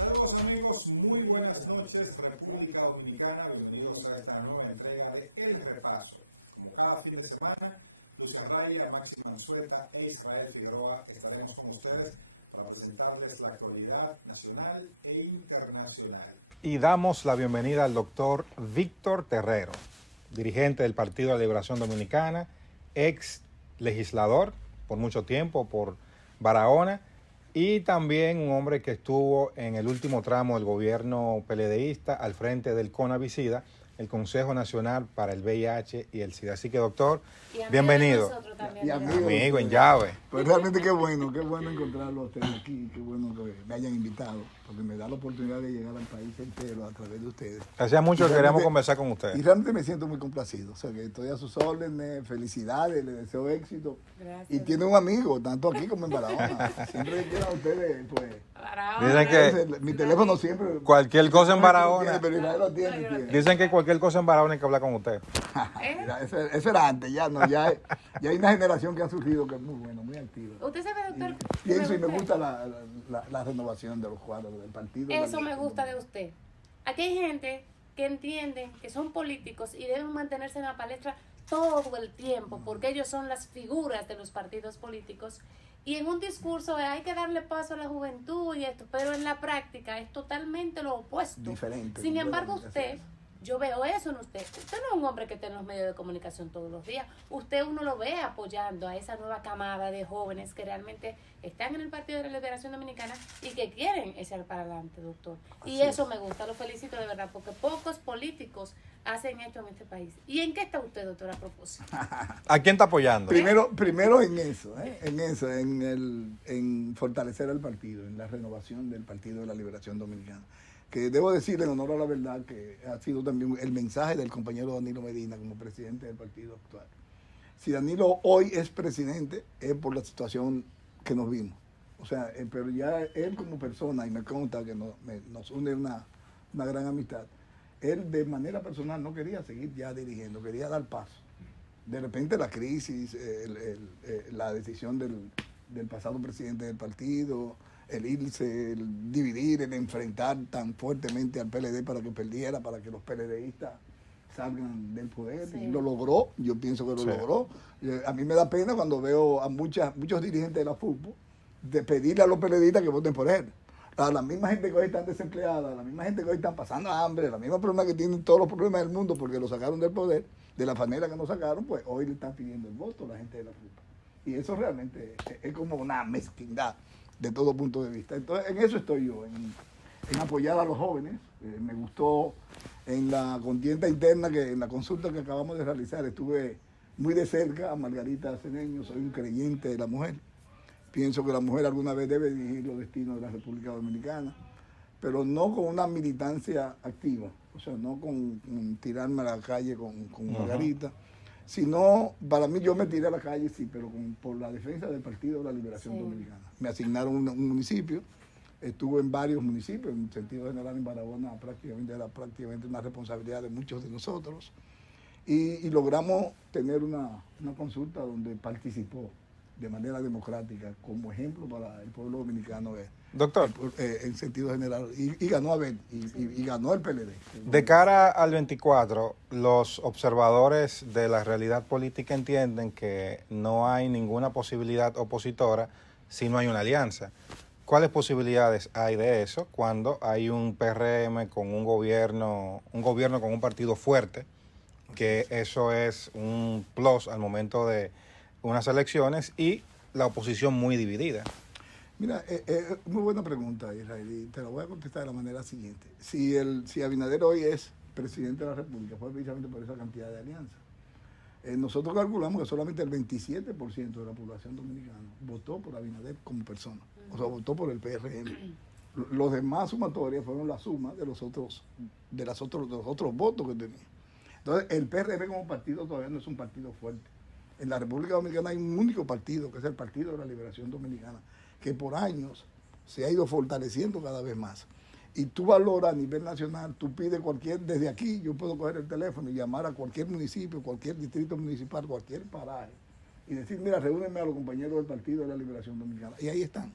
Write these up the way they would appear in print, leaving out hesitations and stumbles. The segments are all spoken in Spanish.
Saludos amigos, muy buenas noches República Dominicana, bienvenidos a esta nueva entrega de El Repaso. Como cada fin de semana, Lucia Raya, Máxima Anzueta e Israel Figueroa estaremos con ustedes para presentarles la actualidad nacional e internacional. Y damos la bienvenida al doctor Víctor Terrero, dirigente del Partido de la Liberación Dominicana, ex legislador por mucho tiempo por Barahona, y también un hombre que estuvo en el último tramo del gobierno PLDista al frente del CONAVISIDA, el Consejo Nacional para el VIH y el SIDA. Así que, doctor, bienvenido. Y amigo en llave. Pues realmente qué bueno encontrarlo a ustedes aquí, qué bueno que me hayan invitado, porque me da la oportunidad de llegar al país entero a través de ustedes. Hacía mucho que queríamos conversar con ustedes. Y realmente me siento muy complacido, o sea que estoy a sus órdenes, felicidades, les deseo éxito. Gracias. Y tiene un amigo, tanto aquí como en Barahona. Siempre que quieran ustedes, pues... Dicen que mi teléfono siempre... Cualquier cosa en Barahona... Pero Israel lo tiene. Dicen que cualquier cosa en Barahona hay que hablar con usted. Eso era antes, ya no, ya hay una generación que ha surgido que es muy buena, muy activa. Usted sabe, doctor. Pienso y me gusta la renovación de los cuadros del partido. Eso me gusta de usted. Aquí hay gente que entiende que son políticos y deben mantenerse en la palestra todo el tiempo, porque ellos son las figuras de los partidos políticos. Y en un discurso hay que darle paso a la juventud y esto, pero en la práctica es totalmente lo opuesto. Diferente. Sin embargo, usted, yo veo eso en usted. Usted no es un hombre que está en los medios de comunicación todos los días. Usted uno lo ve apoyando a esa nueva camada de jóvenes que realmente están en el Partido de la Liberación Dominicana y que quieren echar para adelante, doctor. Y eso me gusta, lo felicito de verdad, porque pocos políticos hacen esto en este país. ¿Y en qué está usted, doctor, a propósito? ¿A quién está apoyando? Primero en fortalecer al partido, en la renovación del Partido de la Liberación Dominicana. Que debo decir, en honor a la verdad, que ha sido también el mensaje del compañero Danilo Medina como presidente del partido actual. Si Danilo hoy es presidente, es por la situación que nos vimos. O sea, pero ya él como persona, y me consta que nos une una gran amistad, él de manera personal no quería seguir ya dirigiendo, quería dar paso. De repente la crisis, la decisión del pasado presidente del partido, el irse, el dividir, el enfrentar tan fuertemente al PLD para que perdiera, para que los PLDistas salgan del poder. Sí. Y lo logró, yo pienso que lo logró. A mí me da pena cuando veo a muchos dirigentes de la fútbol de pedirle a los PLDistas que voten por él. A la misma gente que hoy están desempleada, la misma gente que hoy están pasando hambre, la misma persona que tienen todos los problemas del mundo porque lo sacaron del poder, de la manera que nos sacaron, pues hoy le están pidiendo el voto a la gente de la fútbol. Y eso realmente es como una mezquindad de todo punto de vista. Entonces, en eso estoy yo, en apoyar a los jóvenes. Me gustó en la contienda interna, en la consulta que acabamos de realizar, estuve muy de cerca a Margarita Cedeño, soy un creyente de la mujer. Pienso que la mujer alguna vez debe dirigir los destinos de la República Dominicana, pero no con una militancia activa, o sea, no con tirarme a la calle con Margarita, sino, para mí, yo me tiré a la calle, sí, pero por la defensa del Partido de la Liberación Dominicana. Me asignaron un municipio, estuve en varios municipios, en sentido general en Barahona era prácticamente una responsabilidad de muchos de nosotros, y logramos tener una consulta donde participó de manera democrática, como ejemplo para el pueblo dominicano, doctor, en sentido general, y ganó Abel, y ganó el PLD. De cara al 24, los observadores de la realidad política entienden que no hay ninguna posibilidad opositora si no hay una alianza. ¿Cuáles posibilidades hay de eso cuando hay un PRM con un gobierno con un partido fuerte, que eso es un plus al momento de unas elecciones, y la oposición muy dividida? Mira, muy buena pregunta, Israel, y te la voy a contestar de la manera siguiente. Si Abinader hoy es presidente de la República, fue precisamente por esa cantidad de alianzas. Nosotros calculamos que solamente el 27% de la población dominicana votó por Abinader como persona, o sea, votó por el PRM. Los demás sumatorias fueron la suma de los otros votos que tenía. Entonces, el PRM como partido todavía no es un partido fuerte. En la República Dominicana hay un único partido, que es el Partido de la Liberación Dominicana, que por años se ha ido fortaleciendo cada vez más. Y tú valoras a nivel nacional, tú pides desde aquí yo puedo coger el teléfono y llamar a cualquier municipio, cualquier distrito municipal, cualquier paraje, y decir, mira, reúneme a los compañeros del Partido de la Liberación Dominicana. Y ahí están.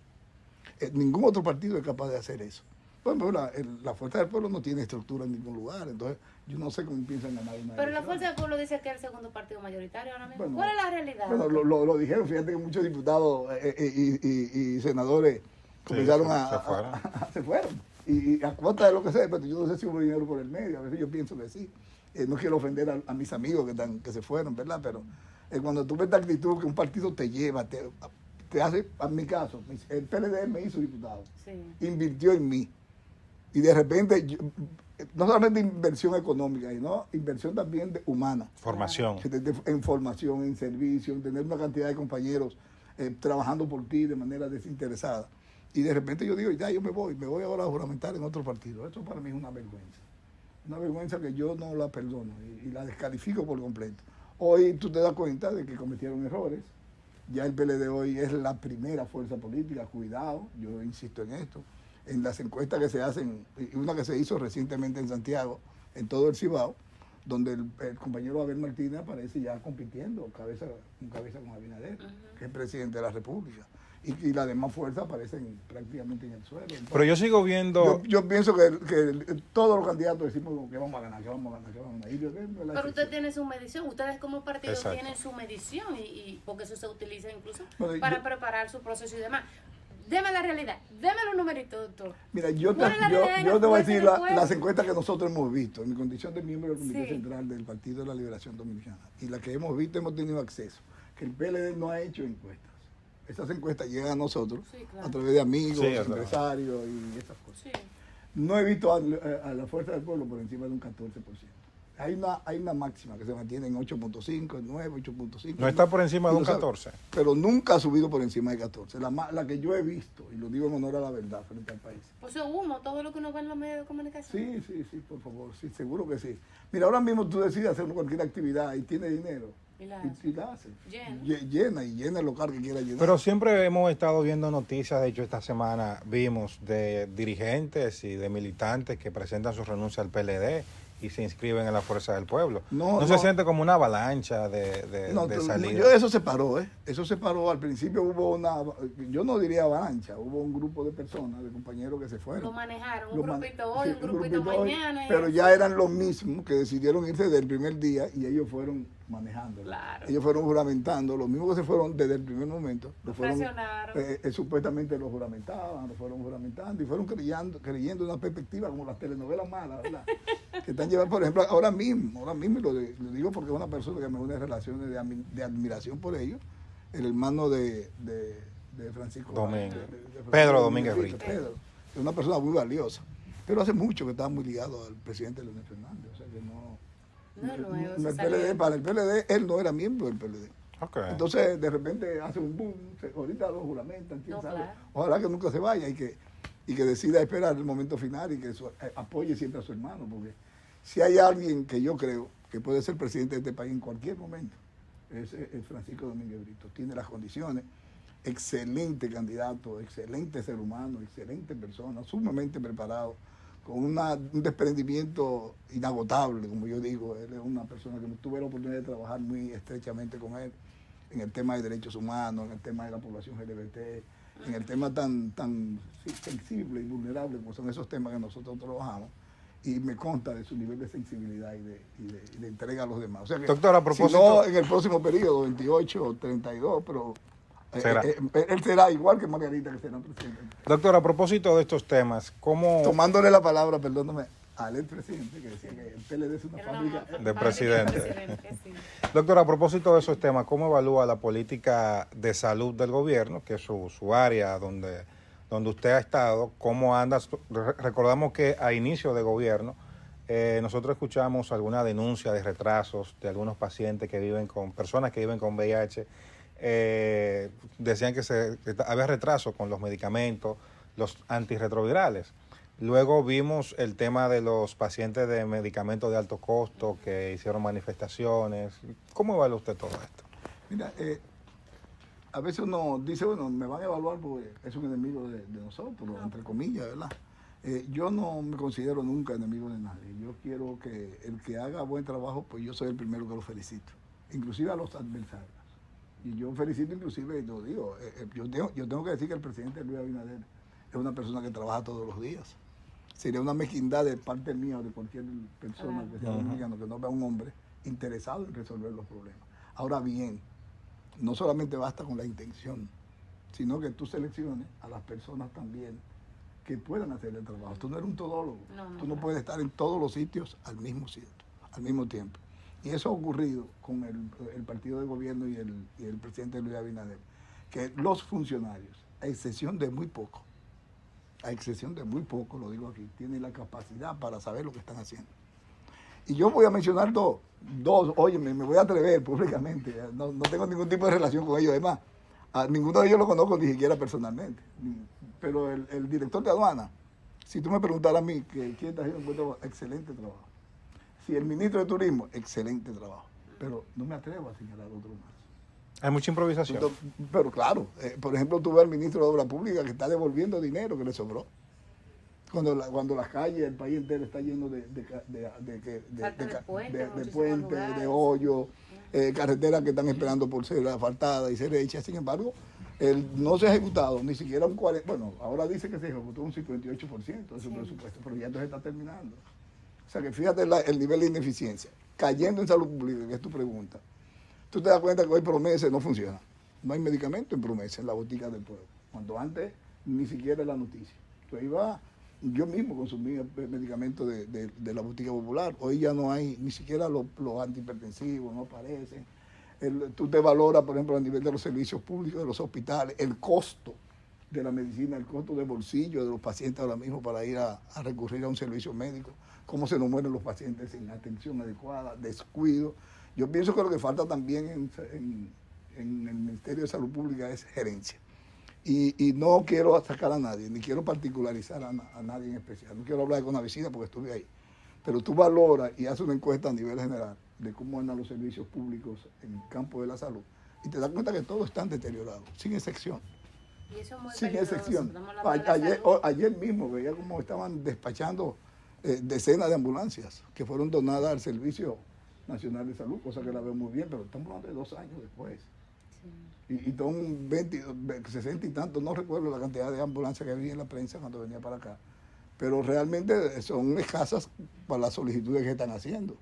Ningún otro partido es capaz de hacer eso. Bueno, la Fuerza del Pueblo no tiene estructura en ningún lugar, entonces yo no sé cómo piensan ganar una Pero la elección. Fuerza del Pueblo dice que es el segundo partido mayoritario ahora mismo. Bueno, ¿Cuál es la realidad? Bueno, lo dijeron, fíjate que muchos diputados y senadores comenzaron se fueron. Y a cuota de lo que sea, pero yo no sé si hubo dinero por el medio, a veces yo pienso que sí. No quiero ofender a mis amigos que se fueron, ¿verdad? Pero cuando tú ves esta actitud que un partido te lleva, te hace, en mi caso, el PLD me hizo diputado, invirtió en mí. Y de repente, no solamente inversión económica, sino inversión también humana. Formación. En formación, en servicio, en tener una cantidad de compañeros trabajando por ti de manera desinteresada. Y de repente yo digo, ya yo me voy ahora a juramentar en otro partido. Eso para mí es una vergüenza. Una vergüenza que yo no la perdono y la descalifico por completo. Hoy tú te das cuenta de que cometieron errores. Ya el PLD hoy es la primera fuerza política, cuidado, yo insisto en esto. En las encuestas que se hacen, y una que se hizo recientemente en Santiago, en todo el Cibao, donde el compañero Abel Martínez aparece ya compitiendo cabeza con Abinader, que es presidente de la República. Y las demás fuerzas aparecen prácticamente en el suelo. Entonces, pero yo sigo viendo... Yo pienso que todos los candidatos decimos que vamos a ganar, que vamos a ganar, que vamos a ganar. Pero usted tiene su medición, ustedes como partido Exacto. tienen su medición y porque eso se utiliza incluso Bueno, para preparar su proceso y demás. Deme la realidad, deme los numeritos, doctor. Mira, yo te voy a decir las encuestas que nosotros hemos visto en mi condición de miembro del Comité Central del Partido de la Liberación Dominicana y las que hemos visto, hemos tenido acceso, que el PLD no ha hecho encuestas. Esas encuestas llegan a nosotros a través de amigos, empresarios y esas cosas. Sí. No he visto a la Fuerza del Pueblo por encima de un 14%. Hay una máxima que se mantiene en 8.5, 9, 8.5. No está por encima de un 14. Pero nunca ha subido por encima de 14. La que yo he visto, y lo digo en honor a la verdad frente al país. Pues es humo, todo lo que uno ve en los medios de comunicación. Sí, por favor, sí, seguro que sí. Mira, ahora mismo tú decides hacer cualquier actividad y tienes dinero. Y la haces. Llena el local que quiera llenar. Pero siempre hemos estado viendo noticias, de hecho esta semana vimos de dirigentes y de militantes que presentan su renuncia al PLD y se inscriben en la Fuerza del Pueblo. No se siente como una avalancha de salida. Eso se paró, Eso se paró. Al principio hubo yo no diría avalancha, hubo un grupo de personas, de compañeros que se fueron. Lo manejaron, un grupito hoy, un grupito mañana. Pero ya eran los mismos que decidieron irse desde el primer día y ellos fueron manejando. Claro. Ellos fueron juramentando, los mismos que se fueron desde el primer momento. Supuestamente los juramentaban, los fueron juramentando y fueron creyendo una perspectiva como las telenovelas malas, ¿verdad? Que están llevando, por ejemplo, ahora mismo, lo digo porque es una persona que me une relaciones de admiración por ellos, el hermano de Francisco Domínguez. de Pedro Domínguez Brito. Pedro, es una persona muy valiosa, pero hace mucho que estaba muy ligado al presidente Leonel Fernández, o sea que para el PLD, él no era miembro del PLD. Okay. Entonces, de repente hace un boom, ahorita lo juramentan, quién sabe. Claro. Ojalá que nunca se vaya y que decida esperar el momento final y que apoye siempre a su hermano, porque si hay alguien que yo creo que puede ser presidente de este país en cualquier momento, es Francisco Domínguez Brito. Tiene las condiciones, excelente candidato, excelente ser humano, excelente persona, sumamente preparado, con un desprendimiento inagotable, como yo digo. Él es una persona que tuve la oportunidad de trabajar muy estrechamente con él en el tema de derechos humanos, en el tema de la población LGBT, en el tema tan sensible y vulnerable como son esos temas que nosotros trabajamos, y me consta de su nivel de sensibilidad y de entrega a los demás. O sea que, doctor, a propósito, si no, en el próximo periodo, 28 o 32, pero él será igual que Margarita, que será presidente. Doctor, a propósito de estos temas, ¿cómo...? Tomándole la palabra, perdóname, al presidente, que decía que el PLD es una fábrica de presidente. Sí. Doctor, a propósito de esos temas, ¿cómo evalúa la política de salud del gobierno, que es su área donde usted ha estado? ¿Cómo anda? Recordamos que a inicio de gobierno nosotros escuchamos alguna denuncia de retrasos de algunos pacientes personas que viven con VIH. Decían que había retraso con los medicamentos, los antirretrovirales. Luego vimos el tema de los pacientes de medicamentos de alto costo que hicieron manifestaciones. ¿Cómo evalúa usted todo esto? Mira, a veces uno dice, bueno, me van a evaluar porque es un enemigo de nosotros, entre comillas, ¿verdad? Yo no me considero nunca enemigo de nadie. Yo quiero que el que haga buen trabajo, pues yo soy el primero que lo felicito, inclusive a los adversarios. Y yo felicito inclusive, lo digo, yo tengo que decir que el presidente Luis Abinader es una persona que trabaja todos los días. sería una mezquindad de parte mía o de cualquier persona que sea Ajá. dominicano que no vea un hombre interesado en resolver los problemas. Ahora bien, no solamente basta con la intención, sino que tú selecciones a las personas también que puedan hacer el trabajo. Tú no eres un todólogo, tú no puedes estar en todos los sitios al mismo tiempo. Y eso ha ocurrido con el partido de gobierno y el presidente Luis Abinader, que los funcionarios, a excepción de muy poco, lo digo aquí, tienen la capacidad para saber lo que están haciendo. Y yo voy a mencionar dos, oye, me voy a atrever públicamente, no tengo ningún tipo de relación con ellos, además, a ninguno de ellos lo conozco ni siquiera personalmente, pero el director de aduana, si tú me preguntaras a mí, ¿quién está haciendo un excelente trabajo? Si el ministro de turismo, excelente trabajo, pero no me atrevo a señalar otro más. Hay mucha improvisación. Pero claro, por ejemplo, tú ves al ministro de Obras Públicas que está devolviendo dinero que le sobró. Cuando las calles, el país entero está lleno de puentes, de hoyos, carreteras que están esperando por ser asfaltadas y ser hechas. Sin embargo, no se ha ejecutado ni siquiera un 40%. Bueno, ahora dice que se ejecutó un 58% de su presupuesto, pero ya entonces está terminando. O sea que fíjate el nivel de ineficiencia. Cayendo en salud pública, que es tu pregunta. Tú te das cuenta que hoy Promese no funciona. No hay medicamento en Promese, en la botica del pueblo. Cuando antes ni siquiera la noticia. Entonces yo mismo consumía medicamentos de la botica popular. Hoy ya no hay ni siquiera los antihipertensivos, no aparecen. Tú te valoras, por ejemplo, a nivel de los servicios públicos, de los hospitales, el costo de la medicina, el costo de bolsillo de los pacientes ahora mismo para ir a recurrir a un servicio médico, cómo se nos mueren los pacientes sin atención adecuada, descuido. Yo pienso que lo que falta también en el Ministerio de Salud Pública es gerencia. Y no quiero atacar a nadie, ni quiero particularizar a nadie en especial. No quiero hablar con una vecina porque estuve ahí. Pero tú valoras y haces una encuesta a nivel general de cómo andan los servicios públicos en el campo de la salud y te das cuenta que todos están deteriorados, sin excepción. Y eso es muy sin peligroso. excepción. Ayer, Ayer mismo veía cómo estaban despachando decenas de ambulancias que fueron donadas al Servicio Nacional de Salud, cosa que la veo muy bien, pero estamos hablando de 2 años después. Sí. Y son 60 y tantos, no recuerdo la cantidad de ambulancias que vi en la prensa cuando venía para acá, pero realmente son escasas para las solicitudes que están haciendo.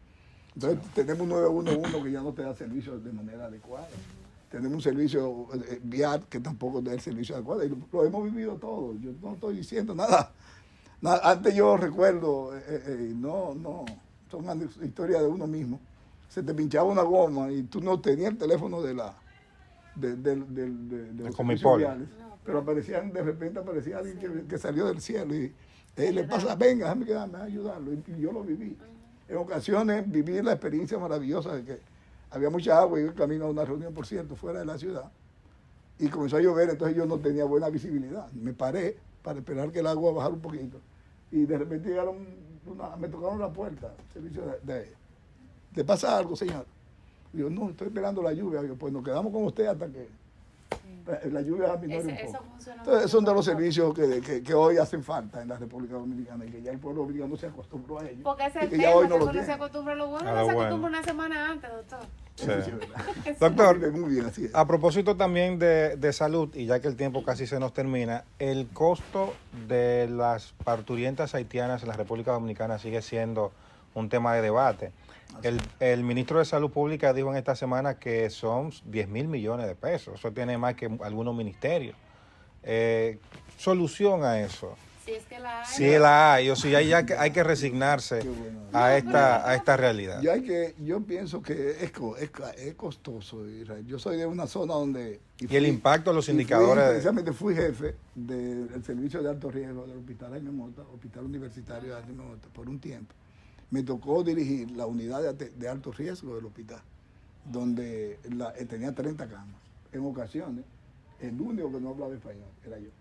Entonces tenemos un 911 que ya no te da servicio de manera adecuada. Tenemos un servicio vial que tampoco da el servicio adecuado. Y lo hemos vivido todo. Yo no estoy diciendo nada. Antes yo recuerdo, son historias de uno mismo. Se te pinchaba una goma y tú no tenías el teléfono de los servicios viales, pero de repente aparecía alguien que salió del cielo y le pasa, venga, déjame quedarme a ayudarlo. Y yo lo viví. En ocasiones viví la experiencia maravillosa de que había mucha agua y yo camino a una reunión, por cierto, fuera de la ciudad. Y comenzó a llover, entonces yo no tenía buena visibilidad. Me paré para esperar que el agua bajara un poquito. Y de repente me tocaron la puerta, servicio ¿te pasa algo, señor? Y yo, no, estoy esperando la lluvia. Yo, pues nos quedamos con usted hasta que la lluvia minore un poco. Entonces son de los servicios que hoy hacen falta en la República Dominicana y que ya el pueblo dominicano se acostumbró a ellos. Porque es el que tema, ya hoy no que lo uno se tiene. acostumbra a lo bueno, no se acostumbra una semana antes, doctor. Sí. Eso sí es verdad. Doctor, Muy bien, así es. a propósito también de salud, y ya que el tiempo casi se nos termina, el costo de las parturientas haitianas en la República Dominicana sigue siendo un tema de debate. El ministro de Salud Pública dijo en esta semana que son 10.000 millones de pesos. Eso tiene más que algunos ministerios. Solución a eso. Si es que la hay. Si la hay, o si hay que resignarse a esta realidad. Yo pienso que es costoso, Israel. Yo soy de una zona donde... Y el impacto de los indicadores... Precisamente fui jefe del servicio de alto riesgo del Hospital Jaime Mota, Hospital Universitario de Jaime Mota, por un tiempo. Me tocó dirigir la unidad de alto riesgo del hospital, donde tenía 30 camas. En ocasiones, el único que no hablaba español era yo.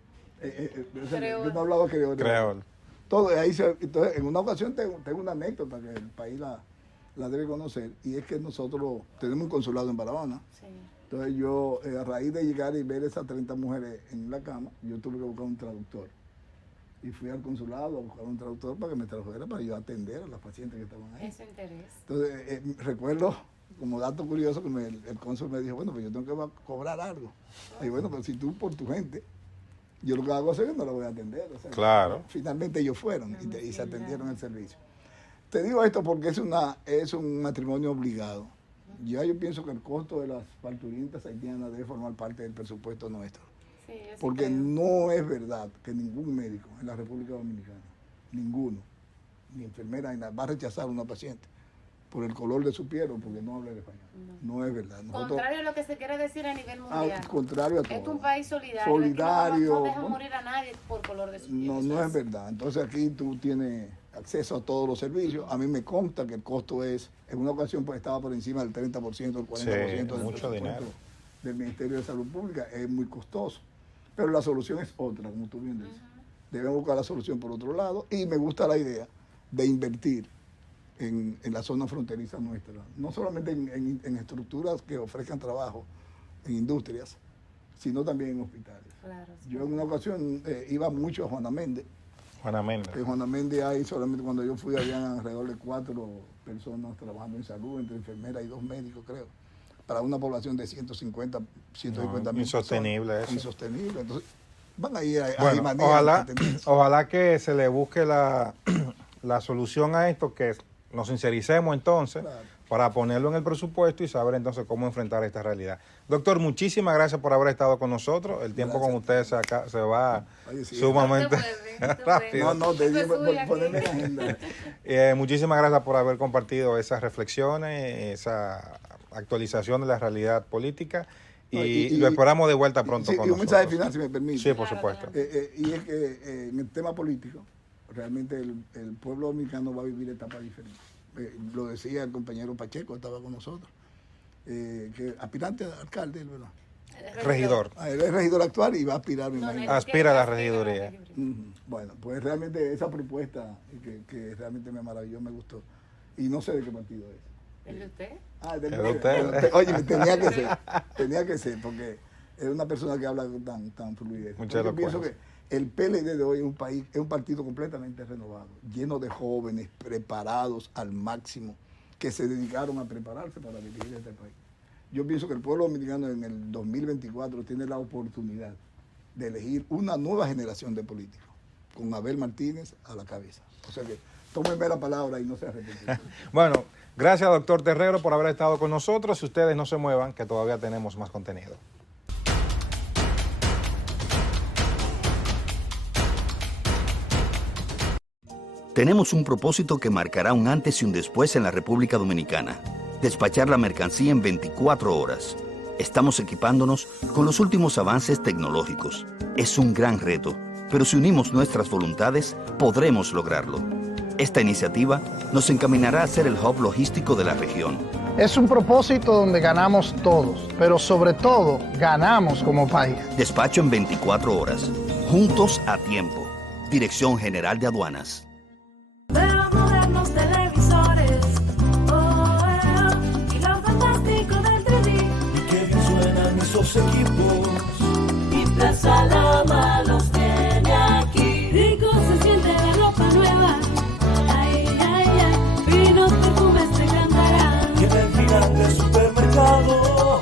Yo no hablaba creol. Todo, entonces, en una ocasión tengo una anécdota que el país la debe conocer, y es que nosotros tenemos un consulado en Barahona. Sí. Entonces yo, a raíz de llegar y ver esas 30 mujeres en la cama, yo tuve que buscar un traductor. Y fui al consulado a buscar un traductor para que me trajera para yo atender a las pacientes que estaban ahí. Eso interés. Entonces, recuerdo, como dato curioso, que el cónsul me dijo, bueno, pues yo tengo que cobrar algo. Y bueno, pero si tú por tu gente Yo lo que hago es que no lo voy a atender. O sea, Claro. finalmente ellos fueron y se atendieron el servicio. Te digo esto porque es un matrimonio obligado. Ya yo pienso que el costo de las parturientas haitianas debe formar parte del presupuesto nuestro. Sí, eso Porque creo. no es verdad que ningún médico en la República Dominicana, ninguno, ni enfermera, ni nada, va a rechazar a una paciente por el color de su piel o porque no habla el español. No es verdad. Contrario a lo que se quiere decir a nivel mundial. Al contrario a todo. Es un país solidario. Solidario. Aquí no dejan morir a nadie por color de su piel. No, Eso no es verdad. Entonces aquí tú tienes acceso a todos los servicios. A mí me consta que el costo es, en una ocasión pues estaba por encima del 30%, del 40% del mucho presupuesto dinero. del Ministerio de Salud Pública. Es muy costoso. Pero la solución es otra, como tú bien dices. Debemos buscar la solución por otro lado. Y me gusta la idea de invertir en la zona fronteriza nuestra. No solamente en estructuras que ofrezcan trabajo, en industrias, sino también en hospitales. Claro, sí. Yo en una ocasión iba mucho a Juana Méndez. Juana Méndez. En Juana Méndez hay solamente cuando yo fui habían alrededor de 4 personas trabajando en salud, entre enfermeras y 2 médicos, creo, para una población de 150 mil. Insostenible personas. eso. Insostenible. Entonces, van a ir a Bueno, maneras ojalá, que tenemos. ojalá que se le busque la solución a esto, que nos sincericemos entonces Claro. para ponerlo en el presupuesto y saber entonces cómo enfrentar esta realidad. Doctor, muchísimas gracias por haber estado con nosotros. El tiempo con usted se va Oye, sí, sumamente Usted puede. rápido. No, te Eso es digo, suyo aquí. ponerme en la agenda. Muchísimas gracias por haber compartido esas reflexiones, esa actualización de la realidad política y lo esperamos de vuelta pronto Sí, con y un nosotros. mensaje final, si me permite. Sí, por Claro, supuesto. claro. Y es que en el tema político, realmente el pueblo dominicano va a vivir etapas diferentes. Lo decía el compañero Pacheco, estaba con nosotros, que aspirante a alcalde, ¿verdad? Regidor. Él es regidor actual y va a aspirar, me No, imagino. él Aspira a la quiere regiduría. Ujú. Bueno, pues realmente esa propuesta que realmente me maravilló, me gustó. Y no sé de qué partido es. ¿El de usted? Ah, ¿Es de usted? Oye, tenía que ser, porque es una persona que habla tan fluidez. Mucha Yo pienso elocuencia. que el PLD de hoy es un partido completamente renovado, lleno de jóvenes preparados al máximo, que se dedicaron a prepararse para dirigir este país. Yo pienso que el pueblo dominicano en el 2024 tiene la oportunidad de elegir una nueva generación de políticos, con Abel Martínez a la cabeza. O sea que tómenme la palabra y no se arrepentirán. Bueno, gracias doctor Terrero por haber estado con nosotros. Si ustedes no se muevan, que todavía tenemos más contenido. Tenemos un propósito que marcará un antes y un después en la República Dominicana. Despachar la mercancía en 24 horas. Estamos equipándonos con los últimos avances tecnológicos. Es un gran reto, pero si unimos nuestras voluntades, podremos lograrlo. Esta iniciativa nos encaminará a ser el hub logístico de la región. Es un propósito donde ganamos todos, pero sobre todo ganamos como país. Despacho en 24 horas. Juntos a tiempo. Dirección General de Aduanas. Veo modernos televisores, y lo fantástico del 3D. Y qué bien suenan esos equipos. Y Plaza Lama los tiene aquí. Rico se siente la ropa nueva. Ay, ay, ay, finos perfumes te encantarán. Y en el gigante supermercado,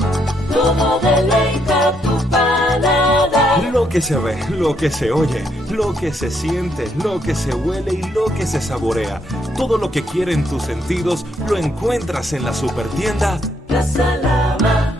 Todo deleita tu paladar. lo que se ve, lo que se oye, lo que se siente, lo que se huele y lo que se saborea. Todo lo que quieren tus sentidos lo encuentras en la supertienda. Plaza Lama.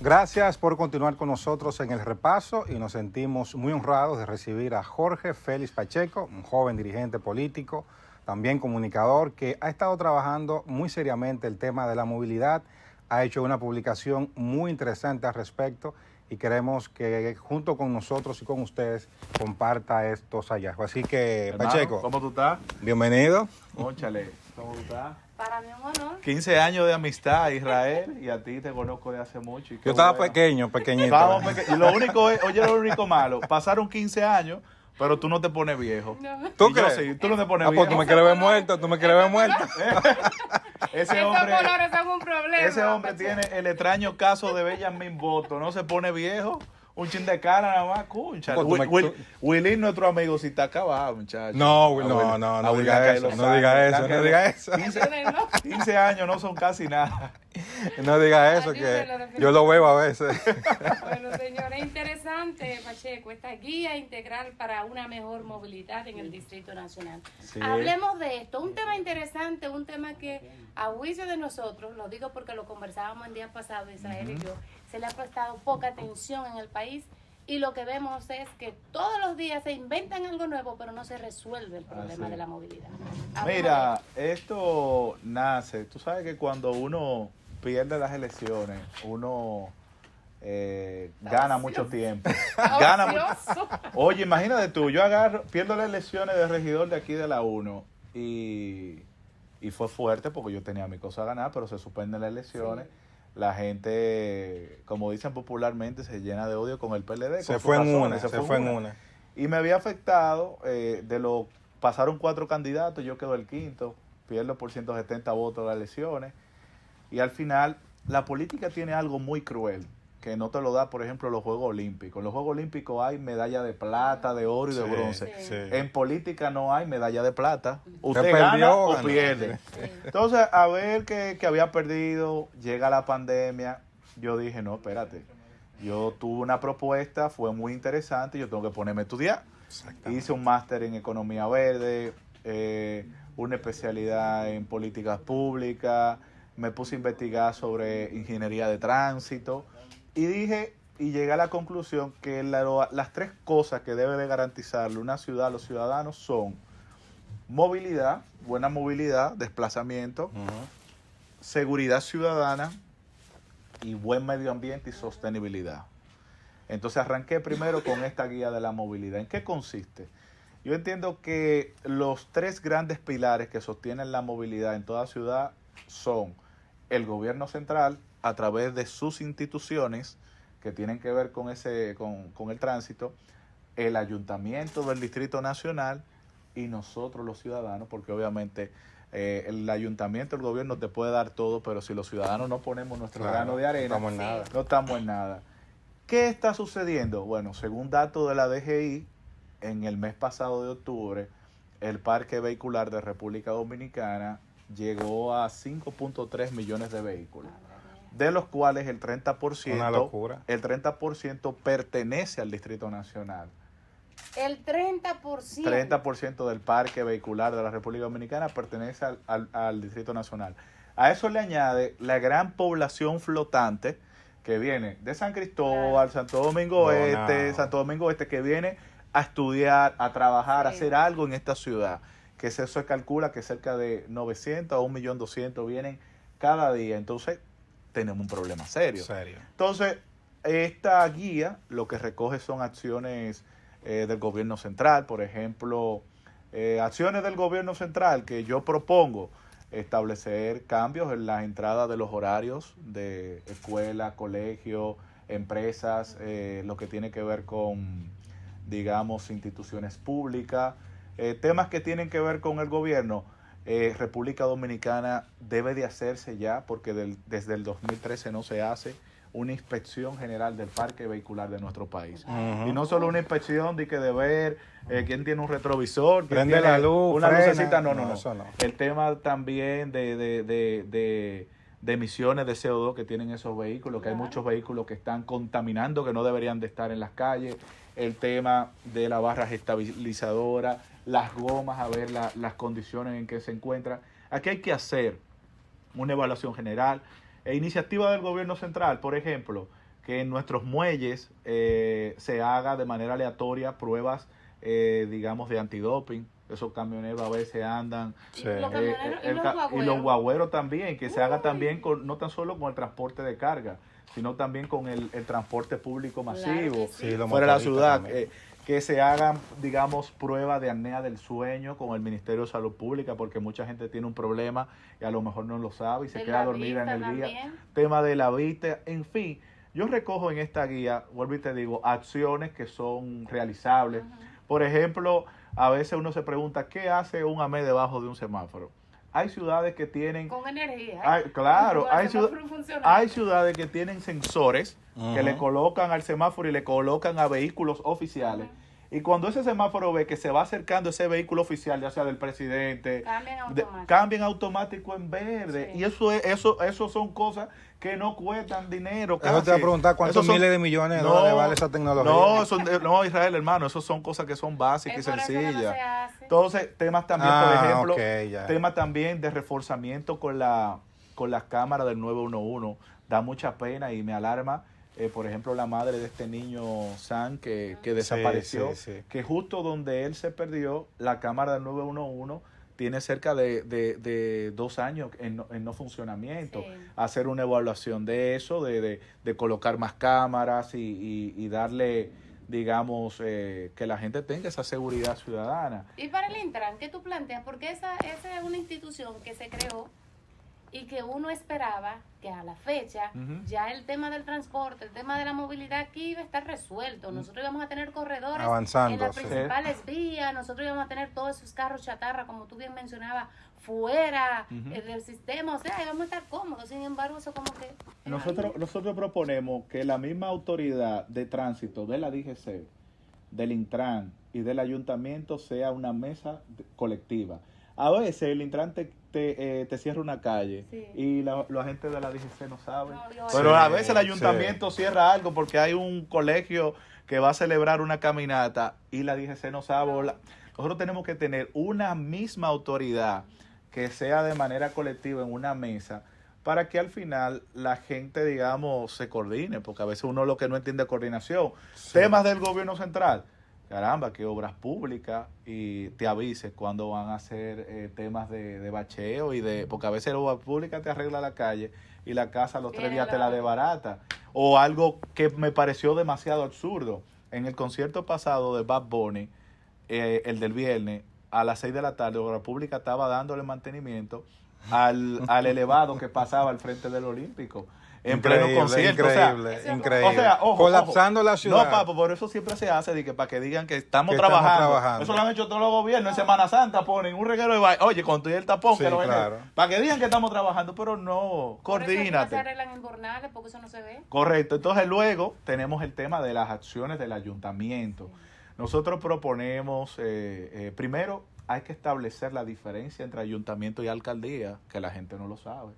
Gracias por continuar con nosotros en el repaso y nos sentimos muy honrados de recibir a Jorge Félix Pacheco, un joven dirigente político, también comunicador, que ha estado trabajando muy seriamente el tema de la movilidad, ha hecho una publicación muy interesante al respecto y queremos que junto con nosotros y con ustedes comparta estos hallazgos. Así que, Hermano, Pacheco, ¿cómo tú estás? bienvenido. Cónchale, ¿cómo tú estás? Para mí un honor. 15 años de amistad, Israel, y a ti te conozco de hace mucho. Y qué Yo estaba bueno. pequeñito. Estábamos pequeños. Y lo único es, oye, lo único malo, pasaron 15 años, pero tú no te pones viejo. No. ¿Tú Y yo crees? sí, tú no te pones Ah, pues viejo. tú me quieres ver muerto, tú me quieres ver muerto. Ese Esos hombre, colores son un problema. ese hombre tiene el extraño caso de Benjamin Button, no se pone viejo. Un chin de cara nada más, cúnchale. Pues tú me- tú- Willy, nuestro amigo, si está acabado, muchacho. No, A no, Willy- no, a no Willy diga Ángel eso, lo no sabe, diga Willy eso, Ángel no diga eso. 15 años no son casi nada. No diga eso, que yo lo veo a veces. Bueno, señores, interesante, Pacheco, esta guía integral para una mejor movilidad en el Distrito Nacional. Sí. Hablemos de esto, un tema interesante, un tema que a juicio de nosotros, lo digo porque lo conversábamos el día pasado, Israel y yo, se le ha prestado poca atención en el país y lo que vemos es que todos los días se inventan algo nuevo, pero no se resuelve el problema de la movilidad. Mira, esto nace, tú sabes que cuando uno pierde las elecciones, uno gana mucho tiempo. Gana Oye, imagínate tú, yo pierdo las elecciones de regidor de aquí de la 1 y fue fuerte porque yo tenía mi cosa a ganar, pero se suspenden las elecciones. Sí. La gente, como dicen popularmente, se llena de odio con el PLD. Se fue en una. Y me había afectado, pasaron 4 candidatos, yo quedo el quinto, pierdo por 170 votos las elecciones. Y al final, la política tiene algo muy cruel, que no te lo da, por ejemplo, los Juegos Olímpicos. En los Juegos Olímpicos hay medalla de plata, de oro y de bronce. Sí. En política no hay medalla de plata. Usted perdió, gana o ganó. pierde. Sí. Entonces, a ver que había perdido, llega la pandemia, yo dije, no, espérate. Yo tuve una propuesta, fue muy interesante, yo tengo que ponerme a estudiar. Hice un máster en economía verde, una especialidad en políticas públicas, me puse a investigar sobre ingeniería de tránsito y llegué a la conclusión que las 3 cosas que debe de garantizarle una ciudad a los ciudadanos son movilidad, buena movilidad, desplazamiento, seguridad ciudadana y buen medio ambiente y sostenibilidad. Entonces arranqué primero con esta guía de la movilidad. ¿En qué consiste? Yo entiendo que los 3 grandes pilares que sostienen la movilidad en toda ciudad son el gobierno central a través de sus instituciones que tienen que ver con el tránsito, el ayuntamiento del Distrito Nacional y nosotros los ciudadanos, porque obviamente el ayuntamiento, el gobierno te puede dar todo, pero si los ciudadanos no ponemos nuestro grano de arena, no estamos en nada. ¿Qué está sucediendo? Bueno, según datos de la DGI, en el mes pasado de octubre, el parque vehicular de República Dominicana llegó a 5.3 millones de vehículos, de los cuales el 30%, una locura. El 30% pertenece al Distrito Nacional. El 30%. 30% del parque vehicular de la República Dominicana pertenece al Distrito Nacional. A eso le añade la gran población flotante que viene de San Cristóbal, Santo Domingo Este, que viene a estudiar, a trabajar, a hacer algo en esta ciudad. Que eso se calcula que cerca de 900 a 1.200.000 vienen cada día. Entonces, tenemos un problema serio. Entonces, esta guía lo que recoge son acciones del gobierno central. Por ejemplo, acciones del gobierno central que yo propongo: establecer cambios en las entradas de los horarios de escuelas, colegios, empresas, lo que tiene que ver con, digamos, instituciones públicas, temas que tienen que ver con el gobierno. República Dominicana debe de hacerse ya, porque desde el 2013 no se hace una inspección general del parque vehicular de nuestro país. Y no solo una inspección de ver quién tiene un retrovisor, quién prende tiene la luz, una frena. lucecita. No. Eso no. El tema también de emisiones de CO2 que tienen esos vehículos, que hay muchos vehículos que están contaminando, que no deberían de estar en las calles. El tema de la barra estabilizadora, las gomas, a ver las condiciones en que se encuentran. Aquí hay que hacer una evaluación general. Iniciativa del gobierno central, por ejemplo, que en nuestros muelles se haga de manera aleatoria pruebas, digamos, de antidoping. Esos camioneros a veces andan. Sí. Y los guagüeros también, que se haga también no tan solo con el transporte de carga, sino también con el transporte público masivo, fuera de la ciudad. Que se hagan, digamos, pruebas de apnea del sueño con el Ministerio de Salud Pública, porque mucha gente tiene un problema y a lo mejor no lo sabe y se queda dormida en el día. Tema de la vista, en fin. Yo recojo en esta guía, vuelvo y te digo, acciones que son realizables. Por ejemplo, a veces uno se pregunta, ¿qué hace un AME debajo de un semáforo? Hay ciudades que tienen... Con energía. Claro, hay ciudades que tienen sensores que le colocan al semáforo y le colocan a vehículos oficiales Y cuando ese semáforo ve que se va acercando ese vehículo oficial, ya sea del presidente, cambian automático en verde. Sí. Y eso son cosas que no cuestan dinero. Eso te va a preguntar cuántos miles de millones de dólares vale esa tecnología. No, Israel, hermano, eso son cosas que son básicas y sencillas. No se hace. Entonces, temas también, por ejemplo, ya. temas también de reforzamiento con las cámaras del 911. Da mucha pena y me alarma, por ejemplo, la madre de este niño San que desapareció, sí. que justo donde él se perdió, la cámara del 911 tiene cerca de 2 años en no funcionamiento. Sí. Hacer una evaluación de eso, de colocar más cámaras y darle, digamos, que la gente tenga esa seguridad ciudadana. Y para el Intran, ¿qué tú planteas? Porque esa es una institución que se creó y que uno esperaba que a la fecha ya el tema del transporte, el tema de la movilidad aquí iba a estar resuelto. Nosotros íbamos a tener corredores avanzando, en las sí. principales vías, nosotros íbamos a tener todos esos carros chatarra, como tú bien mencionabas, fuera del sistema, o sea, íbamos a estar cómodos. Sin embargo, eso como que... Nosotros proponemos que la misma autoridad de tránsito de la DGC, del Intran y del ayuntamiento sea una mesa colectiva. A veces el Intran te cierra una calle y los agentes de la DGC no saben. Pero a veces el ayuntamiento cierra algo porque hay un colegio que va a celebrar una caminata y la DGC no sabe. Nosotros tenemos que tener una misma autoridad que sea de manera colectiva en una mesa para que al final la gente, digamos, se coordine, porque a veces uno lo que no entiende es coordinación. Temas del gobierno central. Caramba, que obras públicas y te avise cuando van a hacer temas de bacheo porque a veces la obra pública te arregla la calle y la casa a los 3 días te la desbarata. O algo que me pareció demasiado absurdo. En el concierto pasado de Bad Bunny, el del viernes, a las 6 de la tarde, obra pública estaba dándole mantenimiento al elevado que pasaba al frente del Olímpico. En pleno concierto. Increíble. O sea, ojo, colapsando la ciudad. No, papo, por eso siempre se hace para que digan que estamos trabajando. Eso lo han hecho todos los gobiernos. En Semana Santa ponen un reguero de baile. Oye, con todo el tapón que lo ven. Para que digan que estamos trabajando, pero no, coordínate. Por eso se arreglan en jornales, porque eso no se ve. Correcto. Entonces luego tenemos el tema de las acciones del ayuntamiento. Nosotros proponemos, primero, hay que establecer la diferencia entre ayuntamiento y alcaldía, que la gente no lo sabe.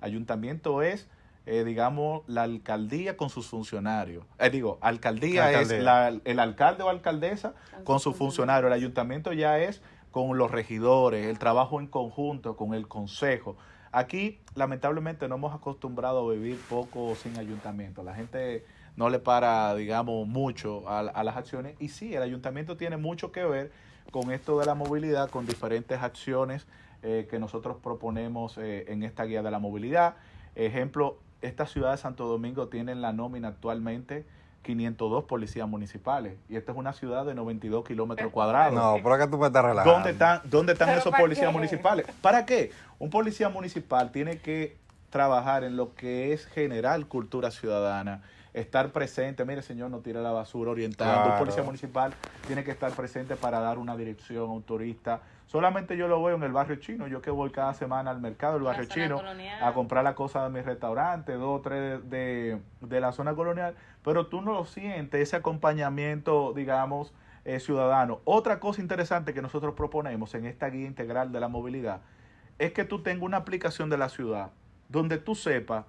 Ayuntamiento es... digamos, la alcaldía con sus funcionarios. Alcaldía es el alcalde o alcaldesa con sus funcionarios. El ayuntamiento ya es con los regidores, el trabajo en conjunto con el consejo. Aquí, lamentablemente, no hemos acostumbrado a vivir poco sin ayuntamiento. La gente no le para, digamos, mucho a las acciones. Y sí, el ayuntamiento tiene mucho que ver con esto de la movilidad, con diferentes acciones que nosotros proponemos en esta guía de la movilidad. Ejemplo, esta ciudad de Santo Domingo tiene en la nómina actualmente 502 policías municipales. Y esta es una ciudad de 92 kilómetros cuadrados. No, pero acá tú puedes estar relajando. ¿Dónde están esos policías municipales? ¿Para qué? Un policía municipal tiene que trabajar en lo que es generar cultura ciudadana, estar presente. Mire, señor, no tire la basura, orientando. Claro. Un policía municipal tiene que estar presente para dar una dirección a un turista. Solamente yo lo veo en el barrio chino. Yo que voy cada semana al mercado del barrio chino a comprar las cosas de mi restaurante, 2 o 3 de la zona colonial. Pero tú no lo sientes, ese acompañamiento, digamos, ciudadano. Otra cosa interesante que nosotros proponemos en esta guía integral de la movilidad es que tú tengas una aplicación de la ciudad donde tú sepas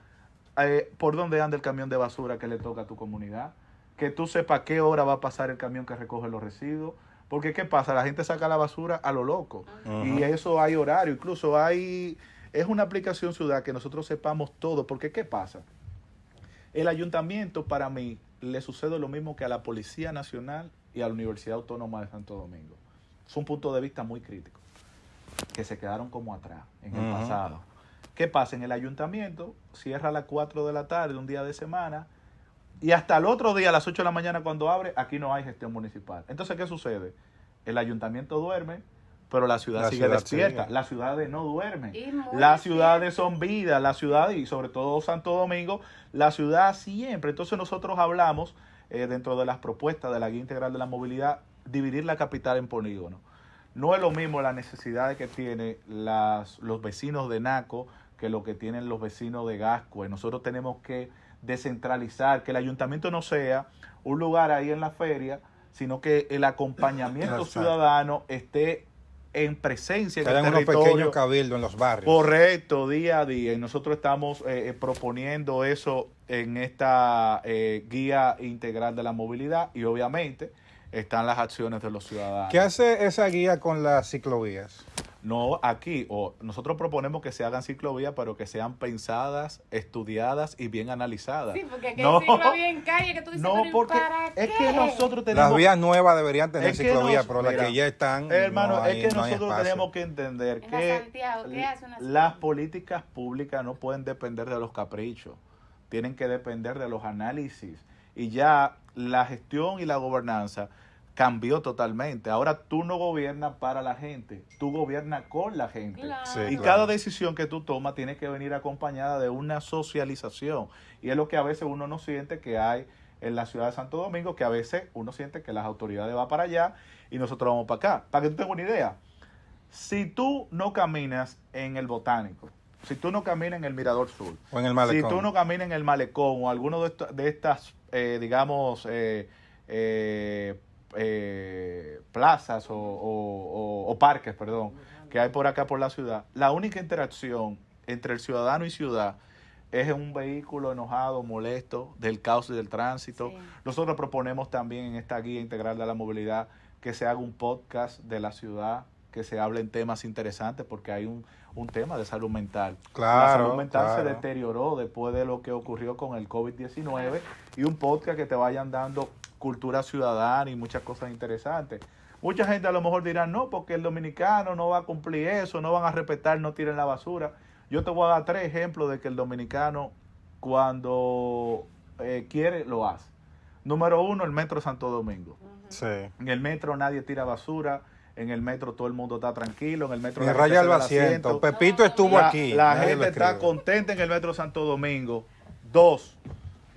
por dónde anda el camión de basura que le toca a tu comunidad, que tú sepas qué hora va a pasar el camión que recoge los residuos, porque ¿qué pasa? La gente saca la basura a lo loco, y eso hay horario, incluso es una aplicación ciudad que nosotros sepamos todo, porque ¿qué pasa? El ayuntamiento, para mí, le sucede lo mismo que a la Policía Nacional y a la Universidad Autónoma de Santo Domingo. Es un punto de vista muy crítico, que se quedaron como atrás en el pasado. ¿Qué pasa? En el ayuntamiento cierra a las 4 de la tarde, un día de semana, y hasta el otro día, a las 8 de la mañana cuando abre, aquí no hay gestión municipal. Entonces, ¿qué sucede? El ayuntamiento duerme, pero la ciudad sigue despierta. Las ciudades no duermen. Las ciudades son vida, la ciudad, y sobre todo Santo Domingo, la ciudad siempre. Entonces nosotros hablamos, dentro de las propuestas de la Guía Integral de la Movilidad, dividir la capital en polígonos. No es lo mismo las necesidades que tienen los vecinos de Naco que lo que tienen los vecinos de Gascue. Nosotros tenemos que descentralizar, que el ayuntamiento no sea un lugar ahí en la feria, sino que el acompañamiento Exacto. ciudadano esté en presencia en Que el hagan unos territorio. pequeños cabildos en los barrios. Correcto, día a día. Y nosotros estamos proponiendo eso en esta guía integral de la movilidad y obviamente están las acciones de los ciudadanos. ¿Qué hace esa guía con las ciclovías? No, aquí, nosotros proponemos que se hagan ciclovías, pero que sean pensadas, estudiadas y bien analizadas. Sí, porque aquí no, hay ciclovía en calle que tú dices, no, pero ¿y porque para es qué? que nosotros tenemos... Las vías nuevas deberían tener Es que ciclovías, nos- pero las mira, que ya están, Hermano, no hay, es que no hay nosotros espacio. tenemos que entender En la que Santiago, ¿qué hace una las ciclovía? políticas públicas no pueden depender de los caprichos, tienen que depender de los análisis. Y ya la gestión y la gobernanza cambió totalmente. Ahora tú no gobiernas para la gente, tú gobiernas con la gente. Claro. Sí, Y claro. cada decisión que tú tomas tiene que venir acompañada de una socialización. Y es lo que a veces uno no siente que hay en la ciudad de Santo Domingo, que a veces uno siente que las autoridades van para allá y nosotros vamos para acá. Para que tú tengas una idea, si tú no caminas en el Botánico, si tú no caminas en el Mirador Sur, O en el malecón. si tú no caminas en el Malecón o alguno de estas, digamos, plazas o parques, perdón, que hay por acá por la ciudad, la única interacción entre el ciudadano y ciudad es en un vehículo enojado, molesto, del caos y del tránsito. Sí. Nosotros proponemos también en esta guía integral de la movilidad que se haga un podcast de la ciudad, que se hablen temas interesantes, porque hay un tema de salud mental. Claro, La salud mental se claro. deterioró después de lo que ocurrió con el COVID-19 y un podcast que te vayan dando cultura ciudadana y muchas cosas interesantes. Mucha gente a lo mejor dirá, no, porque el dominicano no va a cumplir eso, no van a respetar, no tiren la basura. Yo te voy a dar 3 ejemplos de que el dominicano cuando quiere, lo hace. Número 1, el Metro Santo Domingo. Sí. En el metro nadie tira basura, en el metro todo el mundo está tranquilo, en el metro Ni la gente raya se el da el asiento. asiento. Pepito estuvo aquí. La nadie gente lo está escribe. contenta en el Metro Santo Domingo. 2,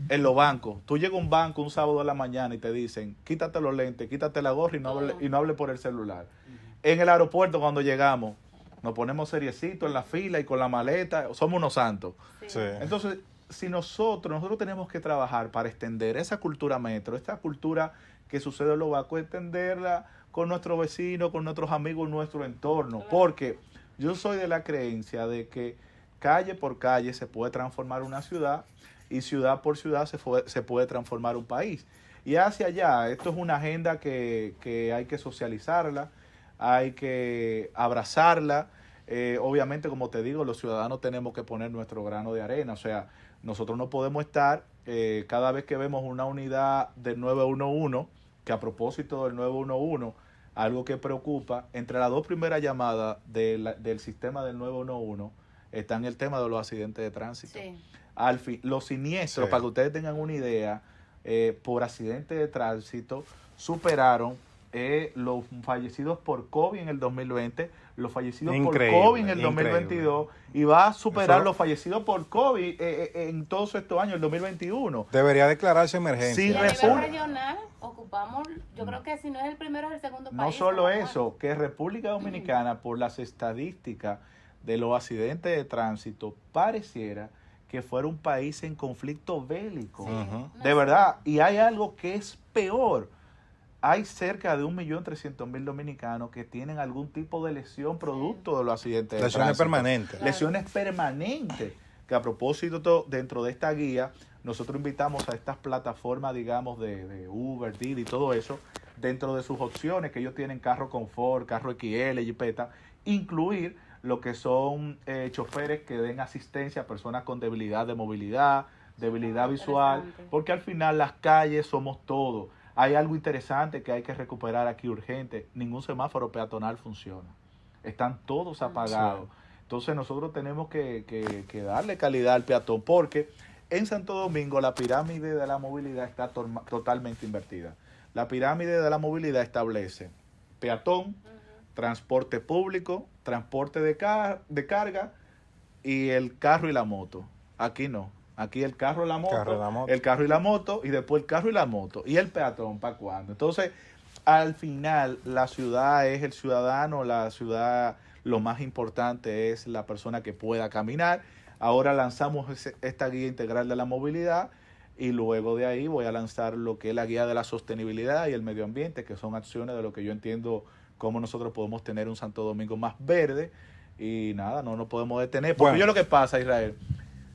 en los bancos. Tú llegas a un banco un sábado de la mañana y te dicen, quítate los lentes, quítate la gorra y no hable por el celular. En el aeropuerto cuando llegamos, nos ponemos seriecitos en la fila y con la maleta, somos unos santos. Sí. Entonces, si nosotros tenemos que trabajar para extender esa cultura metro, esta cultura que sucede en los bancos, extenderla con nuestros vecinos, con nuestros amigos, en nuestro entorno. Porque yo soy de la creencia de que calle por calle se puede transformar una ciudad y ciudad por ciudad se puede transformar un país. Y hacia allá, esto es una agenda que hay que socializarla, hay que abrazarla. Obviamente, como te digo, los ciudadanos tenemos que poner nuestro grano de arena. O sea, nosotros no podemos estar, cada vez que vemos una unidad del 911, que a propósito del 911, algo que preocupa, entre las 2 primeras llamadas del sistema del 911 están el tema de los accidentes de tránsito. Sí. Al fin, los siniestros, Sí. para que ustedes tengan una idea, por accidentes de tránsito superaron los fallecidos por COVID en el 2020, los fallecidos Increíble, por COVID en el increíble. 2022 y va a superar Eso- los fallecidos por COVID en todos estos años, el 2021. Debería declararse emergencia. Sí, Y a nivel República- regional ocupamos, yo creo que si no es el primero es el segundo No país. solo como eso, que República Dominicana, por las estadísticas de los accidentes de tránsito, pareciera que fuera un país en conflicto bélico. Ujú. De verdad, y hay algo que es peor. Hay cerca de 1.300.000 dominicanos que tienen algún tipo de lesión producto de los accidentes de Lesiones tránsito. permanentes. Lesiones permanentes. Que a propósito, dentro de esta guía, nosotros invitamos a estas plataformas, digamos, de Uber, Didi y todo eso, dentro de sus opciones, que ellos tienen carro confort, carro XL, Jeepeta, incluir lo que son choferes que den asistencia a personas con debilidad de movilidad, debilidad visual, Interesante. porque al final las calles somos todo. Hay algo interesante que hay que recuperar aquí urgente. Ningún semáforo peatonal funciona. Están todos apagados. Entonces nosotros tenemos que darle calidad al peatón, porque en Santo Domingo la pirámide de la movilidad está totalmente invertida. La pirámide de la movilidad establece peatón, transporte público, transporte de carga y el carro y la moto. Aquí no. Aquí el carro y la moto, el carro y la moto, y después el carro y la moto. ¿Y el peatón para cuándo? Entonces, al final, la ciudad es el ciudadano, la ciudad, lo más importante es la persona que pueda caminar. Ahora lanzamos esta guía integral de la movilidad y luego de ahí voy a lanzar lo que es la guía de la sostenibilidad y el medio ambiente, que son acciones de lo que yo entiendo cómo nosotros podemos tener un Santo Domingo más verde, y nada, no nos podemos detener, porque Bueno. yo lo que pasa, Israel,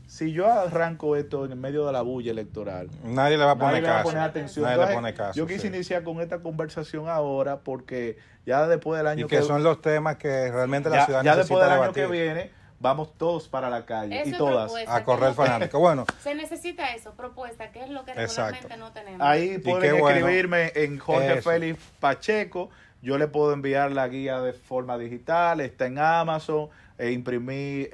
si yo arranco esto en medio de la bulla electoral, Nadie le va a nadie poner le va a caso. poner atención. Nadie le Entonces, pone caso. yo quise sí. iniciar con esta conversación ahora porque ya después del año Y que son los temas que realmente la ciudad ya después necesita del año debatir. que viene, vamos todos para la calle Eso y es todas. propuesta, A correr que es lo que- fanático. Bueno, Se necesita eso, propuesta, que es lo que Exacto. regularmente no tenemos. Ahí qué pueden bueno. escribirme en Jorge Eso. Félix Pacheco. Yo le puedo enviar la guía de forma digital, está en Amazon, imprimí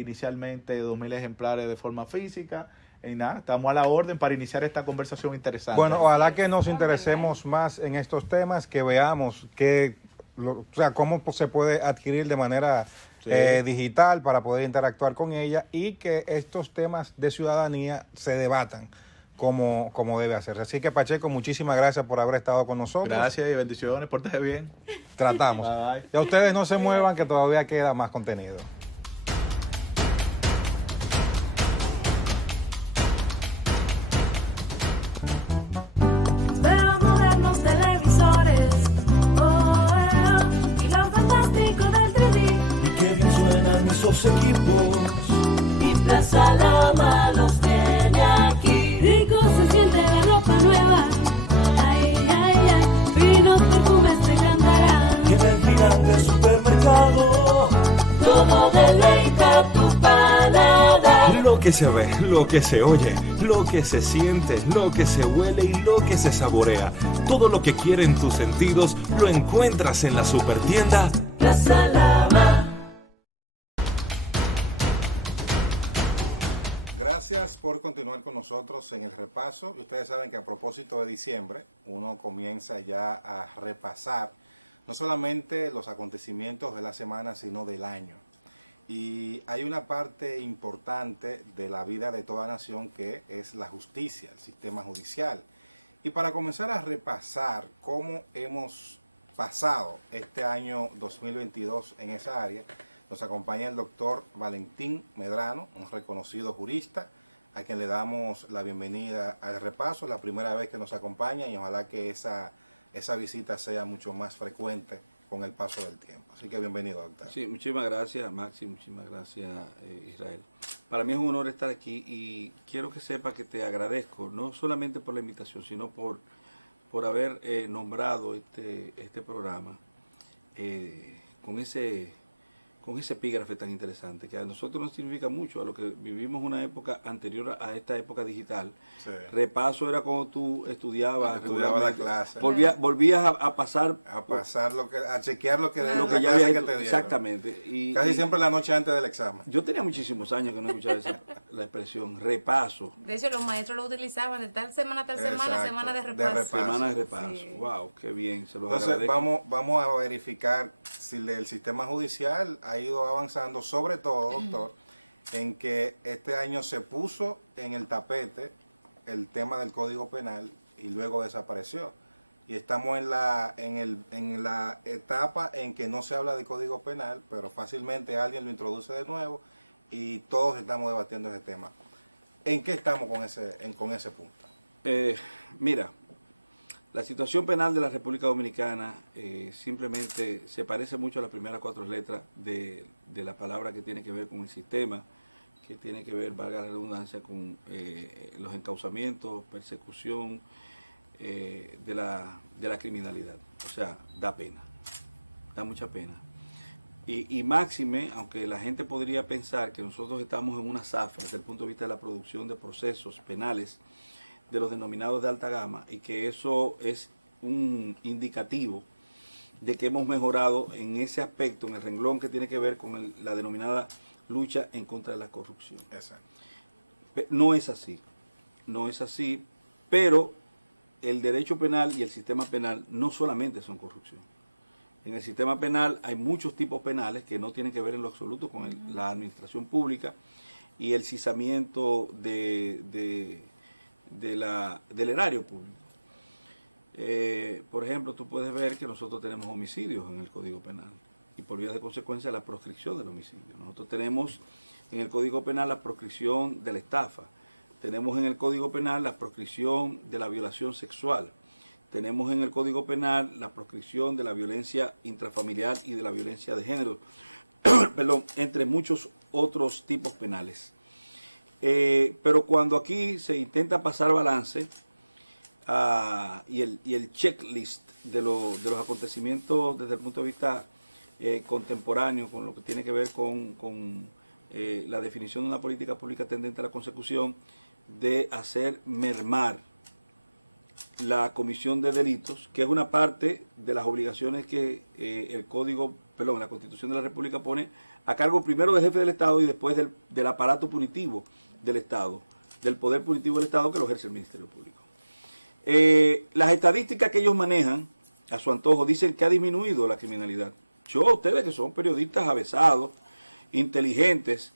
inicialmente 2.000 ejemplares de forma física. Y nada, estamos a la orden para iniciar esta conversación interesante. bueno, ojalá que nos interesemos más en estos temas, que veamos o sea, cómo se puede adquirir de manera Sí. digital para poder interactuar con ella y que estos temas de ciudadanía se debatan como debe hacerse. Así que, Pacheco, muchísimas gracias por haber estado con nosotros. Gracias y bendiciones, pórtese bien. Tratamos. Bye. Y a ustedes no se muevan, que todavía queda más contenido. Veo modernos televisores, y lo fantástico del 3D. Y qué bien suenan esos equipos. Y Plaza Lama los tiene aquí. Rico se siente la ropa nueva. Ay, ay, ay, finos perfumes te encantarán. Y en el gigante supermercado. Todo deleita tu paladar. Lo que se ve, lo que se oye, lo que se siente, lo que se huele y lo que se saborea. Todo lo que quieren tus sentidos lo encuentras en la supertienda. Plaza Lama. Gracias por continuar con nosotros en el repaso. Ustedes saben que a propósito de diciembre, uno comienza ya a repasar no solamente los acontecimientos de la semana, sino del año. Y hay una parte importante de la vida de toda nación que es la justicia, el sistema judicial. Y para comenzar a repasar cómo hemos pasado este año 2022 en esa área, nos acompaña el doctor Valentín Medrano, un reconocido jurista, a quien le damos la bienvenida al repaso, la primera vez que nos acompaña, y ojalá que esa visita sea mucho más frecuente con el paso del tiempo. Así que bienvenido, doctor. Sí, muchísimas gracias, Maxi, muchísimas gracias, Israel. Para mí es un honor estar aquí y quiero que sepa que te agradezco, no solamente por la invitación, sino por haber nombrado este programa con ese epígrafe tan interesante, que a nosotros nos significa mucho, a lo que vivimos una época anterior a esta época digital. Sí. Repaso era cuando tú estudiabas la regularmente. clase. Volvías a pasar A pasar a chequear lo que lo que la ya clase habías que estu- te dieron. exactamente. Casi siempre la noche antes del examen. Yo tenía muchísimos años que no escuchaba la expresión repaso. De hecho, los maestros lo utilizaban de tal semana a tal semana, Exacto, semana de de repaso. repaso. Semana de repaso. Sí. Wow, qué bien. Se los Entonces agradezco. vamos a verificar si el sistema judicial ha ido avanzando, sobre todo, doctor, en que este año se puso en el tapete el tema del Código Penal y luego desapareció. Y estamos en la etapa en que no se habla de Código Penal, pero fácilmente alguien lo introduce de nuevo y todos estamos debatiendo ese tema. ¿En qué estamos con ese punto? Mira, la situación penal de la República Dominicana simplemente se parece mucho a las primeras 4 letras de la palabra que tiene que ver con el sistema, que tiene que ver, valga la redundancia, con los encauzamientos, persecución de la criminalidad. O sea, da pena, da mucha pena. Y máxime, aunque la gente podría pensar que nosotros estamos en una zafra desde el punto de vista de la producción de procesos penales de los denominados de alta gama, y que eso es un indicativo de que hemos mejorado en ese aspecto, en el renglón que tiene que ver con la denominada lucha en contra de la corrupción. Exacto. No es así, pero el derecho penal y el sistema penal no solamente son corrupción. En el sistema penal hay muchos tipos penales que no tienen que ver en lo absoluto con la administración pública y el sisamiento del erario público. Por ejemplo, tú puedes ver que nosotros tenemos homicidios en el Código Penal y por vía de consecuencia la proscripción del homicidio. Nosotros tenemos en el Código Penal la proscripción de la estafa, tenemos en el Código Penal la proscripción de la violación sexual, tenemos en el Código Penal la proscripción de la violencia intrafamiliar y de la violencia de género, perdón, entre muchos otros tipos penales. Pero cuando aquí se intenta pasar balance y el checklist de los acontecimientos desde el punto de vista contemporáneo, con lo que tiene que ver con la definición de una política pública tendente a la consecución de hacer mermar la comisión de delitos, que es una parte de las obligaciones que la Constitución de la República pone a cargo primero del jefe del Estado y después del aparato punitivo del Estado, del poder punitivo del Estado que lo ejerce el Ministerio Público. Las estadísticas que ellos manejan a su antojo dicen que ha disminuido la criminalidad. Yo a ustedes que son periodistas avesados, inteligentes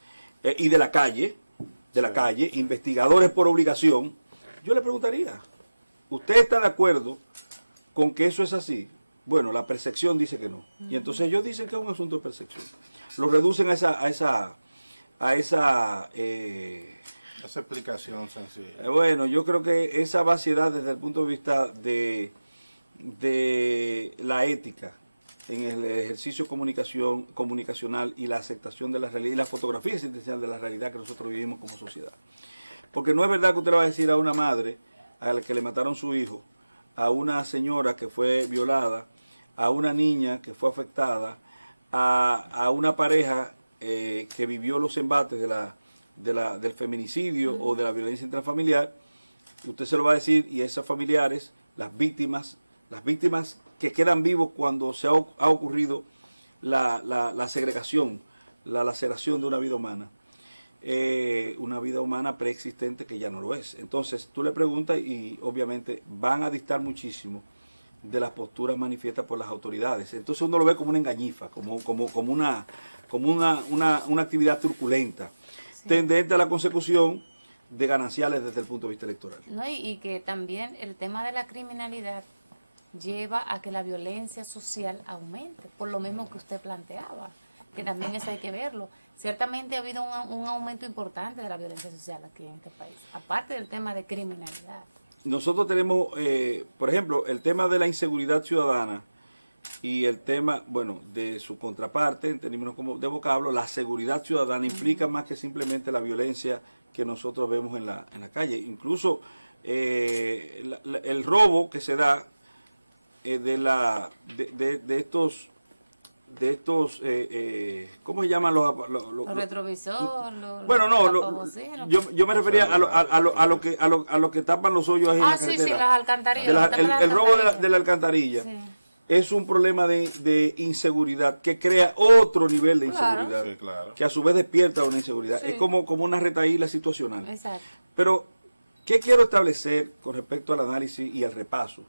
y de la calle, investigadores por obligación, yo le preguntaría, ¿usted está de acuerdo con que eso es así? Bueno, la percepción dice que no. Y entonces ellos dicen que es un asunto de percepción. Lo reducen a esa explicación sencilla. Bueno, yo creo que esa vaciedad desde el punto de vista de la ética en el ejercicio comunicacional y la aceptación de la realidad y la fotografía existencial de la realidad que nosotros vivimos como sociedad. Porque no es verdad que usted le va a decir a una madre a la que le mataron su hijo, a una señora que fue violada, a una niña que fue afectada, a una pareja que vivió los embates del feminicidio o de la violencia intrafamiliar, usted se lo va a decir, y esas familiares, las víctimas que quedan vivos cuando se ha ocurrido la segregación, la laceración de una vida humana preexistente que ya no lo es. Entonces tú le preguntas y obviamente van a distar muchísimo de las posturas manifiestas por las autoridades. Entonces uno lo ve como una engañifa, como una actividad truculenta, sí, tendente a la consecución de gananciales desde el punto de vista electoral. No, y que también el tema de la criminalidad lleva a que la violencia social aumente, por lo mismo que usted planteaba, que también eso hay que verlo. Ciertamente ha habido un aumento importante de la violencia social aquí en este país, aparte del tema de criminalidad. Nosotros tenemos, por ejemplo, el tema de la inseguridad ciudadana y el tema, bueno, de su contraparte, en términos como de vocablo, la seguridad ciudadana implica más que simplemente la violencia que nosotros vemos en la calle. Incluso el robo que se da de estos ¿cómo se llaman los retrovisores? Bueno, no, yo me refería a lo que tapan los hoyos ahí en la carretera. Sí, las alcantarillas. El robo de la alcantarilla. Sí. Es un problema de inseguridad que crea otro nivel de inseguridad, claro, sí, claro, que a su vez despierta una inseguridad. Sí. Es como una retaíla situacional. Exacto. Pero, ¿qué quiero establecer con respecto al análisis y al repaso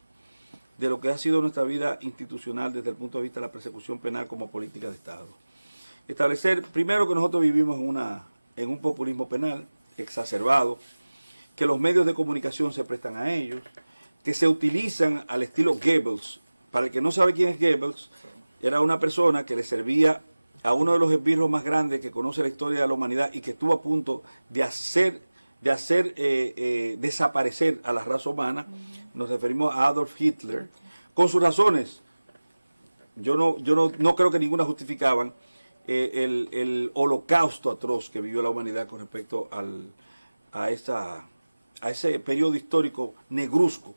de lo que ha sido nuestra vida institucional desde el punto de vista de la persecución penal como política de Estado? Establecer, primero, que nosotros vivimos en un populismo penal exacerbado, que los medios de comunicación se prestan a ellos, que se utilizan al estilo Goebbels. Para el que no sabe quién es Goebbels, era una persona que le servía a uno de los esbirros más grandes que conoce la historia de la humanidad y que estuvo a punto de hacer desaparecer a la raza humana. Nos referimos a Adolf Hitler, con sus razones. Yo no creo que ninguna justificaban el holocausto atroz que vivió la humanidad con respecto a ese periodo histórico negruzco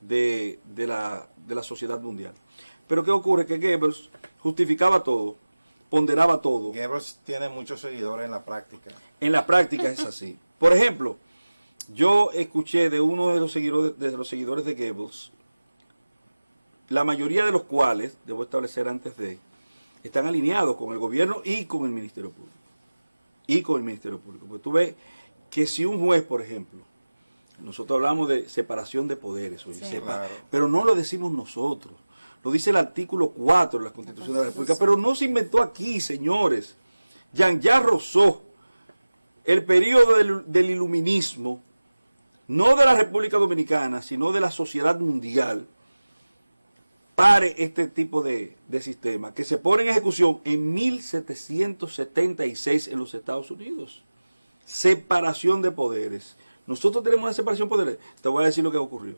de la sociedad mundial. Pero ¿qué ocurre? Que Goebbels justificaba todo, ponderaba todo. Goebbels tiene muchos seguidores en la práctica. En la práctica es así. Por ejemplo, yo escuché de uno de los seguidores de Goebbels, la mayoría de los cuales, debo establecer antes están alineados con el gobierno y con el Ministerio Público. Porque tú ves que si un juez, por ejemplo, nosotros hablamos de separación de poderes, oye, sí, claro, pero no lo decimos nosotros, lo dice el artículo 4 de la Constitución de la República, pero no se inventó aquí, señores. Jean-Jacques Rousseau, el periodo del iluminismo, no de la República Dominicana, sino de la sociedad mundial, pare este tipo de sistema que se pone en ejecución en 1776 en los Estados Unidos. Separación de poderes. Nosotros tenemos una separación de poderes. Te voy a decir lo que ocurrió.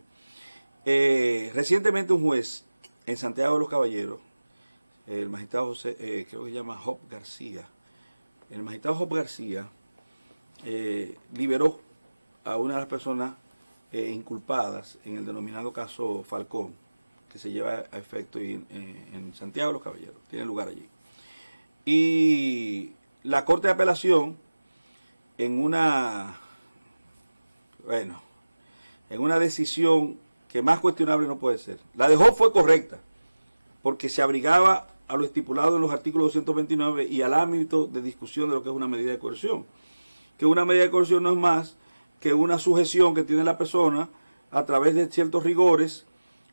Recientemente un juez en Santiago de los Caballeros, el magistrado José, creo que se llama Job García, el magistrado Job García liberó a una de las personas inculpadas en el denominado caso Falcón, que se lleva a efecto en Santiago de los Caballeros, tiene lugar allí. Y la Corte de Apelación, en una decisión que más cuestionable no puede ser, la de Job fue correcta, porque se abrigaba a lo estipulado en los artículos 229 y al ámbito de discusión de lo que es una medida de coerción. Que una medida de coerción no es más que una sujeción que tiene la persona a través de ciertos rigores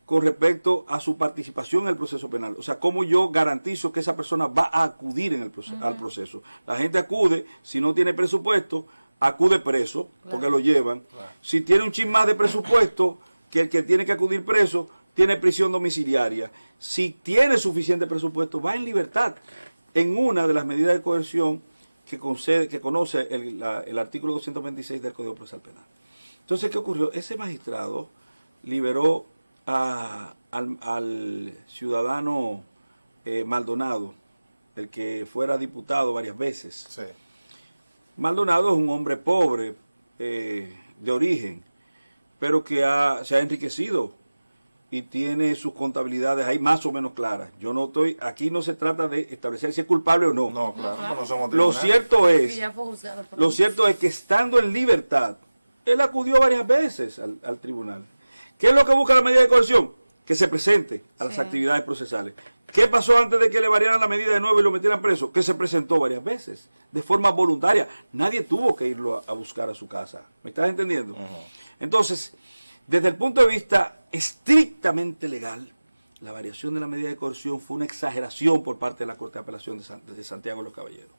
con respecto a su participación en el proceso penal. O sea, cómo yo garantizo que esa persona va a acudir al proceso. La gente acude, si no tiene presupuesto, acude preso, porque lo llevan. Si tiene un chin más de presupuesto que el que tiene que acudir preso, tiene prisión domiciliaria. Si tiene suficiente presupuesto, va en libertad. En una de las medidas de coerción que conoce el artículo 226 del Código Procesal Penal. Entonces, ¿qué ocurrió? Ese magistrado liberó al ciudadano Maldonado, el que fuera diputado varias veces. Sí. Maldonado es un hombre pobre de origen, pero que se ha enriquecido y tiene sus contabilidades ahí más o menos claras. Aquí no se trata de establecer si es culpable o no. No, claro, no somos Lo tribunal. cierto es que estando en libertad, él acudió varias veces al tribunal. ¿Qué es lo que busca la medida de coerción? Que se presente a las actividades procesales. ¿Qué pasó antes de que le variaran la medida de nuevo y lo metieran preso? Que se presentó varias veces, de forma voluntaria. Nadie tuvo que irlo a buscar a su casa. ¿Me estás entendiendo? Entonces, desde el punto de vista estrictamente legal, la variación de la medida de coerción fue una exageración por parte de la Corte de Apelación de Santiago de los Caballeros.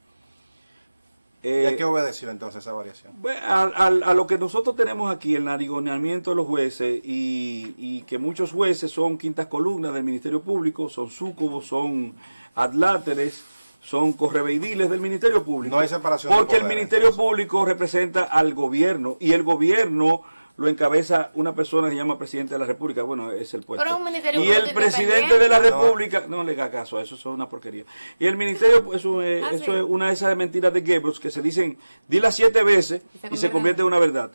¿Y a qué obedeció entonces esa variación? A lo que nosotros tenemos aquí, el narigonamiento de los jueces y que muchos jueces son quintas columnas del Ministerio Público, son súcubos, son adláteres, son correveidiles del Ministerio Público. No hay separación porque de poderes, el Ministerio Público representa al gobierno y el gobierno lo encabeza una persona que se llama presidente de la República. Bueno, es el puesto. Pero un ministerio Y el público presidente de la independiente. República, no le haga caso a eso, es una porquería. Y el ministerio, eso es una de esas mentiras de Goebbels que se dicen, dilas 7 veces y se convierte en una verdad.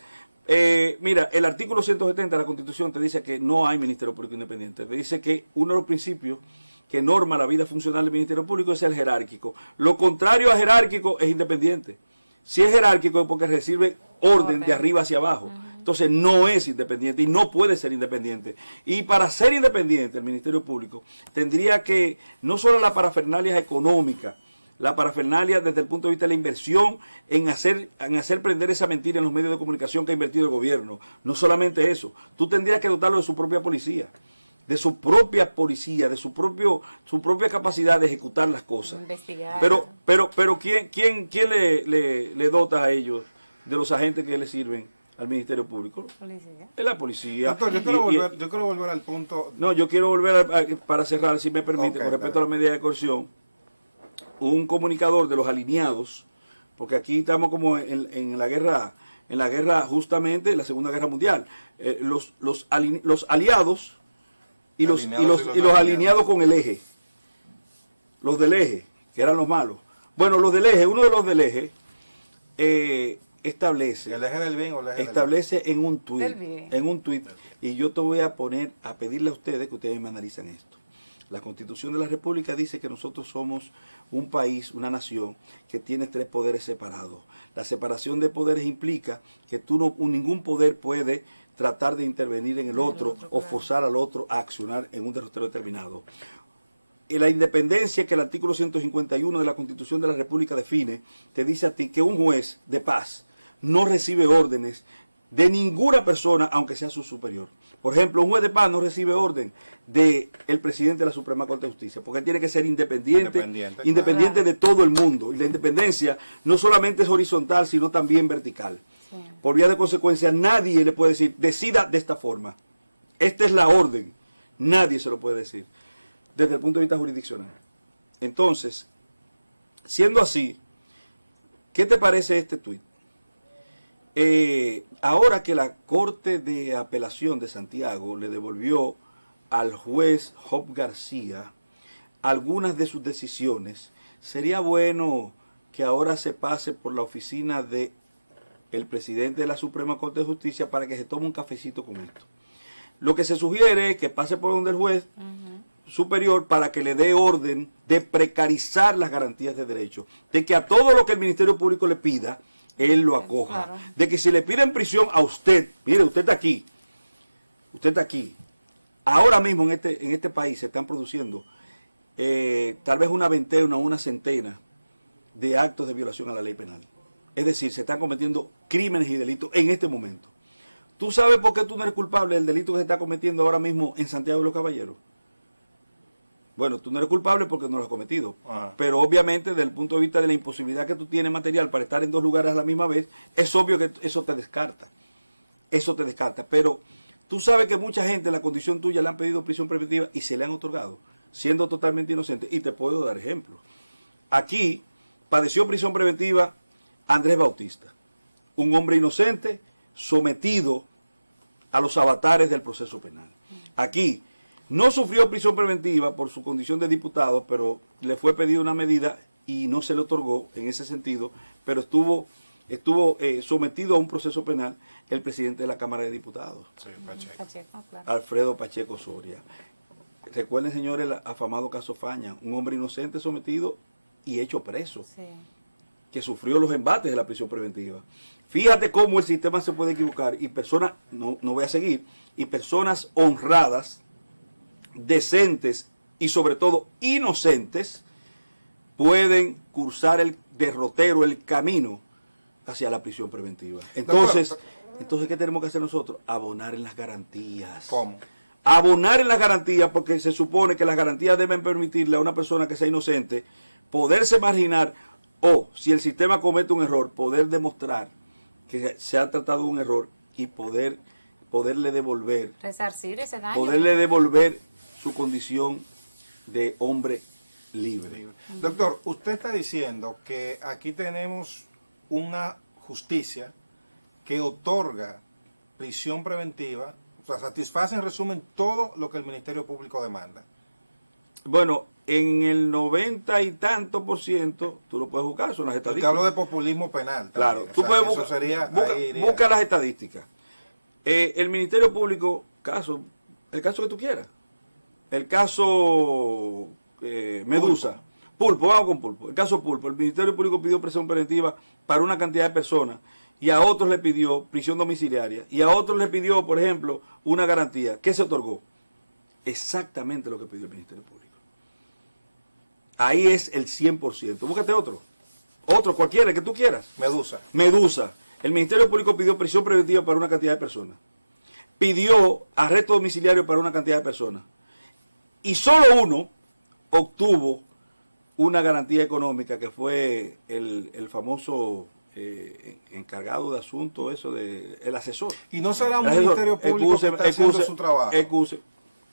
Mira, el artículo 170 de la Constitución te dice que no hay Ministerio Público Independiente. Te dice que uno de los principios que norma la vida funcional del Ministerio Público es el jerárquico. Lo contrario a jerárquico es independiente. Si es jerárquico es porque recibe orden de arriba hacia abajo. Entonces no es independiente y no puede ser independiente. Y para ser independiente el Ministerio Público tendría que, no solo la parafernalia económica, la parafernalia desde el punto de vista de la inversión en hacer prender esa mentira en los medios de comunicación que ha invertido el gobierno. No solamente eso, tú tendrías que dotarlo de su propia policía, de su propia capacidad de ejecutar las cosas. Investigar. Pero ¿quién le dota a ellos de los agentes que le sirven al Ministerio Público? Policía. Es la policía. Doctor, yo quiero volver al punto. No, yo quiero volver para cerrar, si me permite, Ok, con respecto a la medida de coerción. Un comunicador de los alineados, porque aquí estamos como en la guerra justamente, la Segunda Guerra Mundial. Los aliados y los alineados con el eje. Los del eje, que eran los malos. Bueno, los del eje, uno de los del eje establece. ¿El eje del bien o el eje del mal? Establece en un Del bien. tuit, y yo te voy a pedirle a ustedes que ustedes me analicen esto. La Constitución de la República dice que nosotros somos un país, una nación, que tiene 3 poderes separados. La separación de poderes implica que ningún poder puede tratar de intervenir en el otro o forzar al otro a accionar en un territorio determinado. Y la independencia que el artículo 151 de la Constitución de la República define, te dice a ti que un juez de paz no recibe órdenes de ninguna persona, aunque sea su superior. Por ejemplo, un juez de paz no recibe orden del presidente de la Suprema Corte de Justicia, porque él tiene que ser independiente de todo el mundo. Y la independencia no solamente es horizontal, sino también vertical. Sí. Por vía de consecuencia, nadie le puede decir, decida de esta forma. Esta es la orden. Nadie se lo puede decir, desde el punto de vista jurisdiccional. Entonces, siendo así, ¿qué te parece este tuit? ahora que la Corte de Apelación de Santiago le devolvió al juez Job García algunas de sus decisiones, sería bueno que ahora se pase por la oficina de el presidente de la Suprema Corte de Justicia para que se tome un cafecito con esto. Lo que se sugiere es que pase por donde el juez superior para que le dé orden de precarizar las garantías de derecho, de que a todo lo que el Ministerio Público le pida, él lo acoja. Claro. De que si le piden prisión a usted, mire, usted está aquí, ahora mismo en este país se están produciendo tal vez una veintena o una centena de actos de violación a la ley penal. Es decir, se están cometiendo crímenes y delitos en este momento. ¿Tú sabes por qué tú no eres culpable del delito que se está cometiendo ahora mismo en Santiago de los Caballeros? Bueno, tú no eres culpable porque no lo has cometido. Pero obviamente, desde el punto de vista de la imposibilidad que tú tienes material para estar en dos lugares a la misma vez, es obvio que eso te descarta. Eso te descarta. Pero tú sabes que mucha gente en la condición tuya le han pedido prisión preventiva y se le han otorgado, siendo totalmente inocente. Y te puedo dar ejemplos. Aquí padeció prisión preventiva Andrés Bautista, un hombre inocente sometido a los avatares del proceso penal. Aquí no sufrió prisión preventiva por su condición de diputado, pero le fue pedida una medida y no se le otorgó en ese sentido, pero estuvo sometido a un proceso penal el presidente de la Cámara de Diputados, sí, Pacheco, claro. Alfredo Pacheco Soria. Recuerden, señores, el afamado caso Faña, un hombre inocente sometido y hecho preso, que sufrió los embates de la prisión preventiva. Fíjate cómo el sistema se puede equivocar y personas, no voy a seguir, y personas honradas, decentes y sobre todo inocentes pueden cursar el derrotero, el camino hacia la prisión preventiva. Entonces, ¿qué tenemos que hacer nosotros? Abonar en las garantías. ¿Cómo? Abonar en las garantías, porque se supone que las garantías deben permitirle a una persona que sea inocente poderse marginar o, si el sistema comete un error, poder demostrar que se ha tratado de un error y poderle devolver, resarcir ese daño. Poderle devolver su condición de hombre libre. Doctor, usted está diciendo que aquí tenemos una justicia que otorga prisión preventiva, o sea, satisface en resumen todo lo que el Ministerio Público demanda. Bueno, en el 90 y tanto %, tú lo puedes buscar, son las estadísticas. Porque hablo de populismo penal. Claro, también. tú puedes buscar, eso sería, busca las estadísticas. El Ministerio Público, el caso que tú quieras. El caso Medusa. Pulpo, vamos con Pulpo. El caso Pulpo. El Ministerio Público pidió prisión preventiva para una cantidad de personas y a otros le pidió prisión domiciliaria y a otros le pidió, por ejemplo, una garantía. ¿Qué se otorgó? Exactamente lo que pidió el Ministerio Público. Ahí es el 100%. Búscate otro, cualquiera, el que tú quieras. Medusa. El Ministerio Público pidió prisión preventiva para una cantidad de personas. Pidió arresto domiciliario para una cantidad de personas. Y solo uno obtuvo una garantía económica, que fue el famoso encargado de asuntos, el asesor. ¿Y no será un Ministerio Público que está haciendo su trabajo?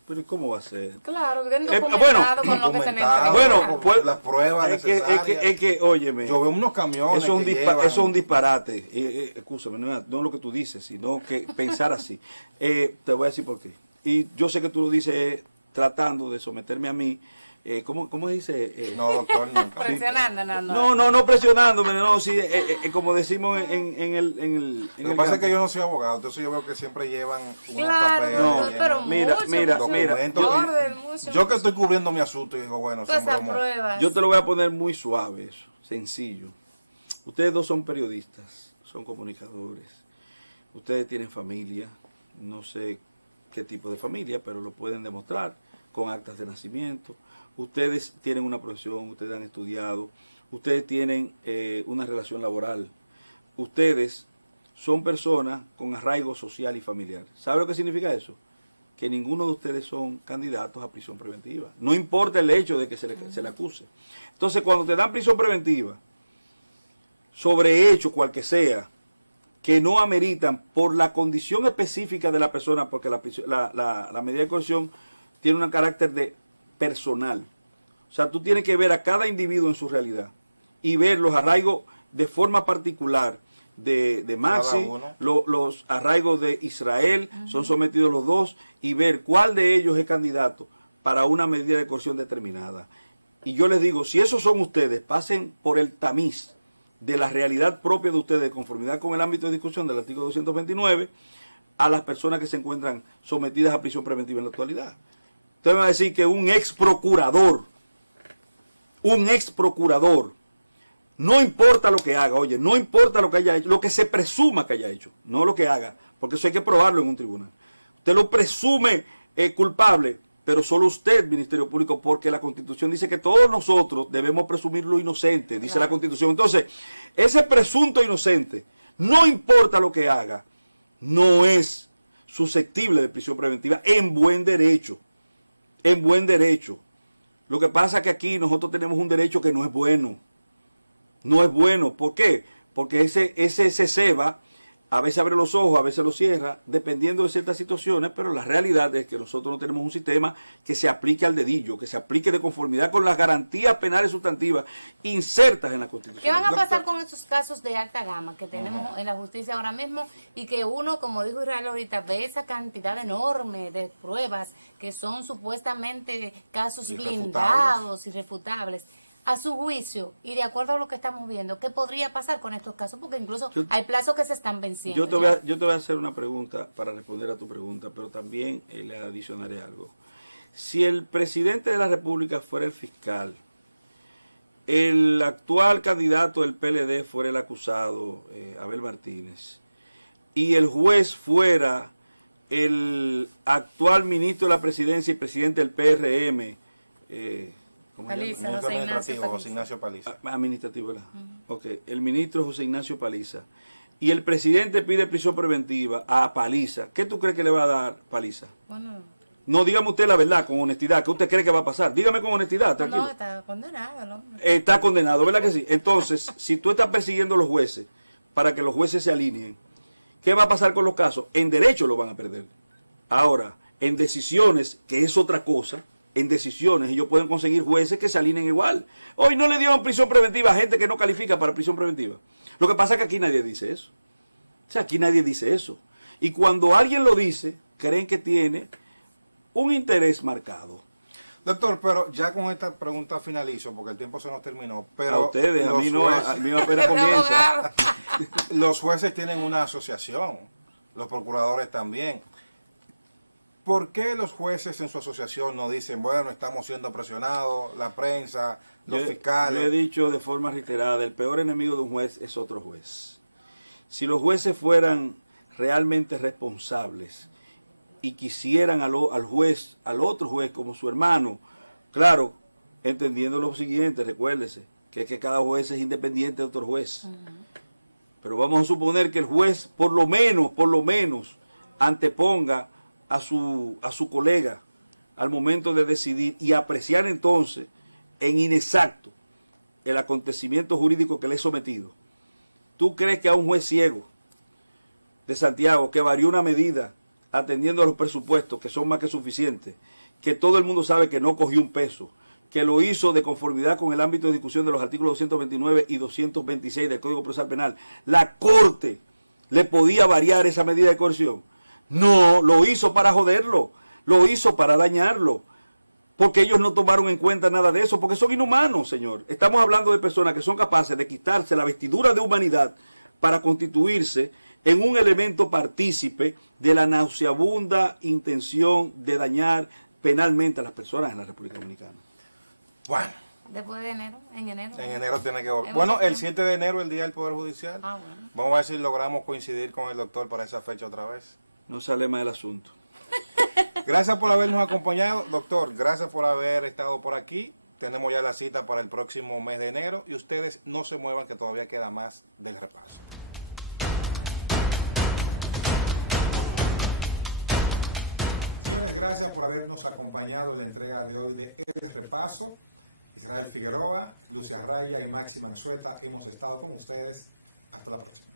Pero ¿cómo va a ser? Claro, bien documentado con lo que se le entrega. Bueno, pues, las pruebas necesarias. Es que, óyeme. Yo veo unos camiones eso es un disparate. Escúchame, no es lo que tú dices, sino que pensar así. Te voy a decir por qué. Y yo sé que tú lo dices tratando de someterme a mí. ¿Cómo dice? No, doctor, nunca. Presionando, no presionándome, no, sí, como decimos en el Lo que pasa es que yo no soy abogado, entonces yo veo que siempre llevan unos papeles. No, pero mira. Yo que estoy cubriendo mi asunto y digo, bueno, yo te lo voy a poner muy suave, eso, sencillo. Ustedes dos son periodistas, son comunicadores, ustedes tienen familia, no sé qué tipo de familia, pero lo pueden demostrar con actas de nacimiento. Ustedes tienen una profesión, ustedes han estudiado, ustedes tienen una relación laboral. Ustedes son personas con arraigo social y familiar. ¿Sabe lo que significa eso? Que ninguno de ustedes son candidatos a prisión preventiva. No importa el hecho de que se le acuse. Entonces, cuando te dan prisión preventiva, sobre hecho cual que sea, que no ameritan por la condición específica de la persona, porque la medida de coerción tiene un carácter de personal. O sea, tú tienes que ver a cada individuo en su realidad y ver los arraigos de forma particular de Maxi, uno. los arraigos de Israel, son sometidos los dos, y ver cuál de ellos es candidato para una medida de coerción determinada. Y yo les digo, si esos son ustedes, pasen por el tamiz de la realidad propia de ustedes, de conformidad con el ámbito de discusión del artículo 229, a las personas que se encuentran sometidas a prisión preventiva en la actualidad. Usted me va a decir que un ex procurador, no importa lo que haga, oye, no importa lo que haya hecho, lo que se presuma que haya hecho, no lo que haga, porque eso hay que probarlo en un tribunal. Usted lo presume culpable, pero solo usted, Ministerio Público, porque la Constitución dice que todos nosotros debemos presumirlo inocente, dice la Constitución. Entonces, ese presunto inocente, no importa lo que haga, no es susceptible de prisión preventiva en buen derecho. En buen derecho. Lo que pasa es que aquí nosotros tenemos un derecho que no es bueno. No es bueno. ¿Por qué? Porque ese se ceba, a veces abre los ojos, a veces los cierra, dependiendo de ciertas situaciones, pero la realidad es que nosotros no tenemos un sistema que se aplique al dedillo, que se aplique de conformidad con las garantías penales sustantivas insertas en la Constitución. ¿Qué van a pasar con esos casos de alta gama que tenemos en la justicia ahora mismo y que uno, como dijo Israel ahorita, ve esa cantidad enorme de pruebas que son supuestamente casos blindados, irrefutables? A su juicio y de acuerdo a lo que estamos viendo, ¿qué podría pasar con estos casos? Porque incluso hay plazos que se están venciendo. Yo te voy a hacer una pregunta para responder a tu pregunta, pero también le adicionaré algo. Si el presidente de la República fuera el fiscal, el actual candidato del PLD fuera el acusado, Abel Martínez, y el juez fuera el actual ministro de la Presidencia y presidente del PRM, Paliza, José Ignacio Paliza. Administrativo, ¿verdad? Ok, el ministro José Ignacio Paliza. Y el presidente pide prisión preventiva a Paliza. ¿Qué tú crees que le va a dar Paliza? Bueno, no, dígame usted la verdad, con honestidad. ¿Qué usted cree que va a pasar? Dígame con honestidad, tranquilo. no, está condenado el hombre. Está condenado, ¿verdad que sí? Entonces, si tú estás persiguiendo a los jueces para que los jueces se alineen, ¿qué va a pasar con los casos? En derecho lo van a perder. Ahora, en decisiones, que es otra cosa, en decisiones ellos pueden conseguir jueces que se alineen igual. Hoy no le dieron prisión preventiva a gente que no califica para prisión preventiva. Lo que pasa es que aquí nadie dice eso. O sea, aquí nadie dice eso. Y cuando alguien lo dice, creen que tiene un interés marcado. Doctor, pero ya con esta pregunta finalizo, porque el tiempo se nos terminó. Pero a ustedes, a mí no, a mí apenas comienza. Los jueces tienen una asociación, los procuradores también. ¿Por qué los jueces en su asociación no dicen, bueno, estamos siendo presionados, la prensa, los fiscales? Yo he dicho de forma reiterada, el peor enemigo de un juez es otro juez. Si los jueces fueran realmente responsables y quisieran al juez, al otro juez como su hermano, claro, entendiendo lo siguiente, recuérdese, que cada juez es independiente de otro juez. Pero vamos a suponer que el juez por lo menos, anteponga a su colega al momento de decidir y apreciar entonces en inexacto el acontecimiento jurídico que le es sometido. ¿Tú crees que a un juez ciego de Santiago que varió una medida atendiendo a los presupuestos que son más que suficientes, que todo el mundo sabe que no cogió un peso, que lo hizo de conformidad con el ámbito de discusión de los artículos 229 y 226 del Código Procesal Penal, la Corte le podía variar esa medida de coerción? No, lo hizo para joderlo, lo hizo para dañarlo, porque ellos no tomaron en cuenta nada de eso, porque son inhumanos, señor. Estamos hablando de personas que son capaces de quitarse la vestidura de humanidad para constituirse en un elemento partícipe de la nauseabunda intención de dañar penalmente a las personas en la República Dominicana. Bueno. Después de enero, en enero. En enero tiene que volver. Bueno, el 7 de enero, el día del Poder Judicial. Ah, bueno. Vamos a ver si logramos coincidir con el doctor para esa fecha otra vez. No sale más el asunto. Gracias por habernos acompañado, doctor. Gracias por haber estado por aquí. Tenemos ya la cita para el próximo mes de enero y ustedes no se muevan, que todavía queda más del repaso. Señores, gracias por habernos acompañado en la entrega de hoy de El Repaso. Israel Figueroa, Lucia Raya y Maxi Mansueta hemos estado con ustedes. Hasta la próxima.